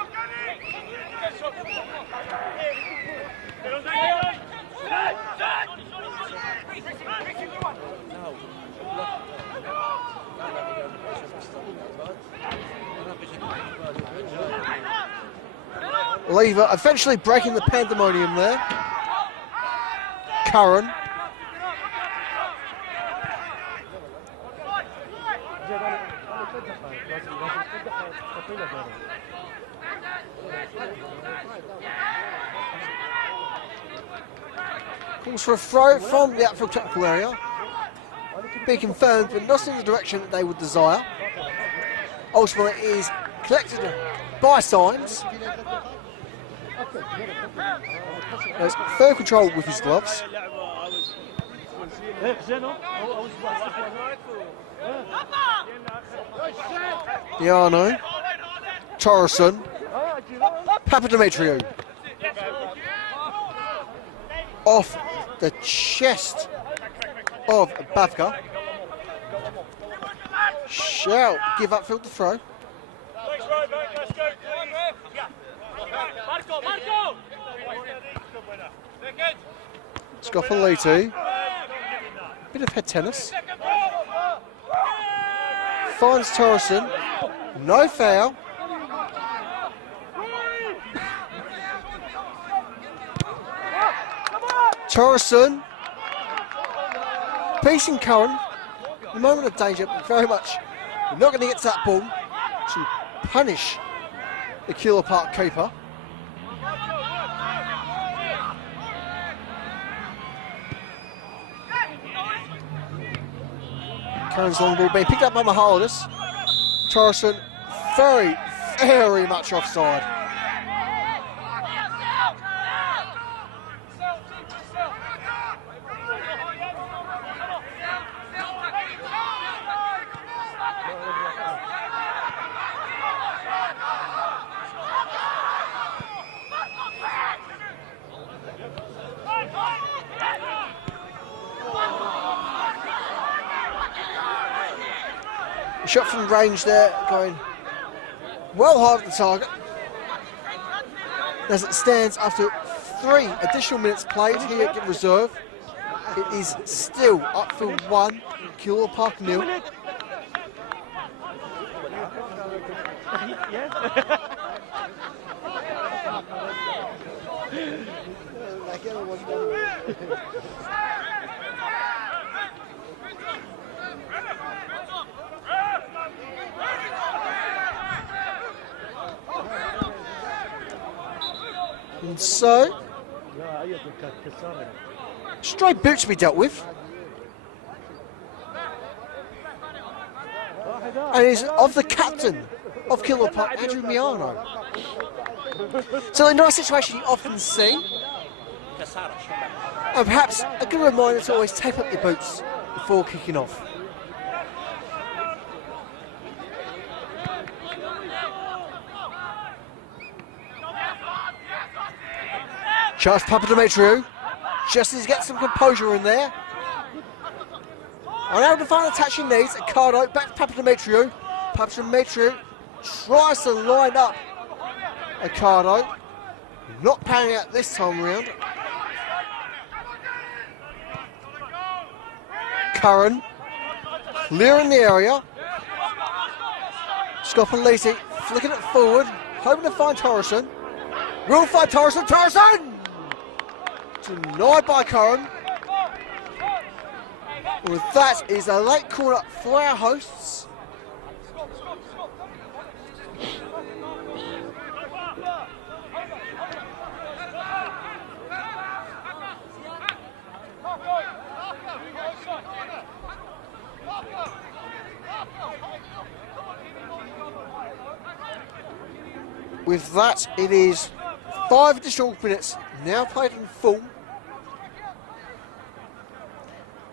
Lever eventually breaking the pandemonium there. Curran. Calls for a throw from the outfield technical area. Be confirmed, but not in the direction that they would desire. Ultimately, it is collected by signs. There's firm control with his gloves. Diano. Torreson. Papademetriou. Off the chest of Bavka. Shall give Upfield the throw. Scoppoliti. Bit of head tennis. Finds Torreson. No foul. Torreson. Piecing Curran. The moment of danger, but very much. We're not going to get to that ball to punish the Keilor Park keeper. Curran's long ball being picked up by Michaelis. Torreson very, very much offside. Shot from range there, going well high of the target. As it stands after 3 additional minutes played here at reserve, it is still Upfield 1, Keilor Park 0. And so, straight boot to be dealt with. And it is of the captain of Keilor Park, Andrew Miano. So not a situation you often see. And perhaps a good reminder to always tape up your boots before kicking off. Charles Papademetriou, just as he gets some composure in there. Unable to find the touch he needs. Ricardo back to Papademetriou. Papademetriou tries to line up Ricardo. Not panning out this time around. Curran clearing the area. Scoppoliti flicking it forward, hoping to find Torreson. Will find Torreson. Torreson! Denied by Curran. With that is a late corner for our hosts. With that, it is 5 additional minutes now played in full.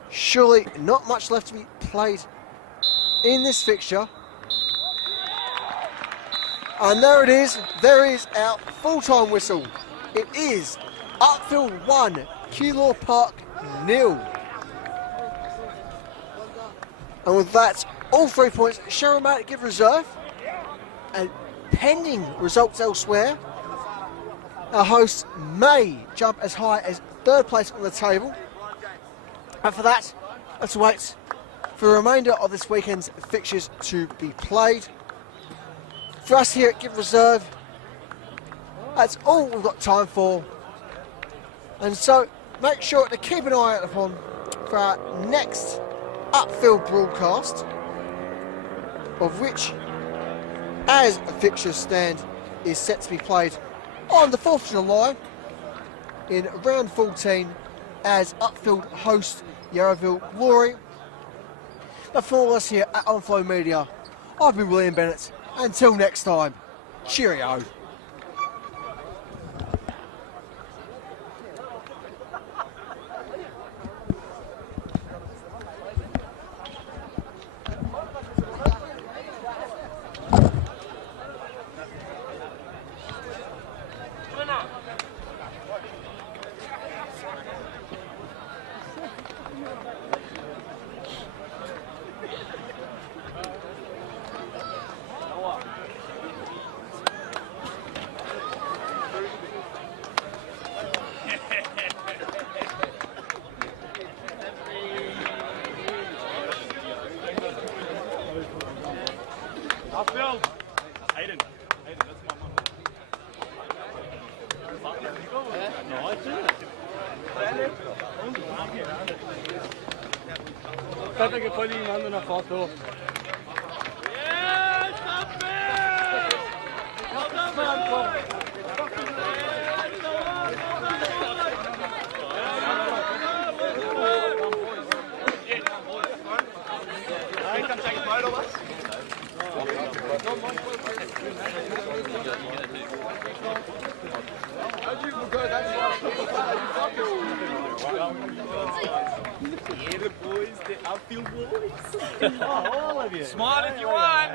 Surely not much left to be played in this fixture. And there it is. There is our full-time whistle. It is Upfield 1, Keilor Park 0. And with that, all 3 points shall remain at give reserve. And pending results elsewhere, our hosts may jump as high as 3rd place on the table. And for that, let's wait for the remainder of this weekend's fixtures to be played. For us here at Give Reserve, that's all we've got time for. And so make sure to keep an eye out upon for our next Upfield broadcast, of which, as the fixtures stand, is set to be played on the 4th of July in round 14 as Upfield host Yarraville Glory. But for all us here at Onflow Media, I've been William Bennett. Until next time, cheerio. Aspetta che poi gli mando una foto. Yeah, the boys, the Upfield boys. All of you. Smile if you want.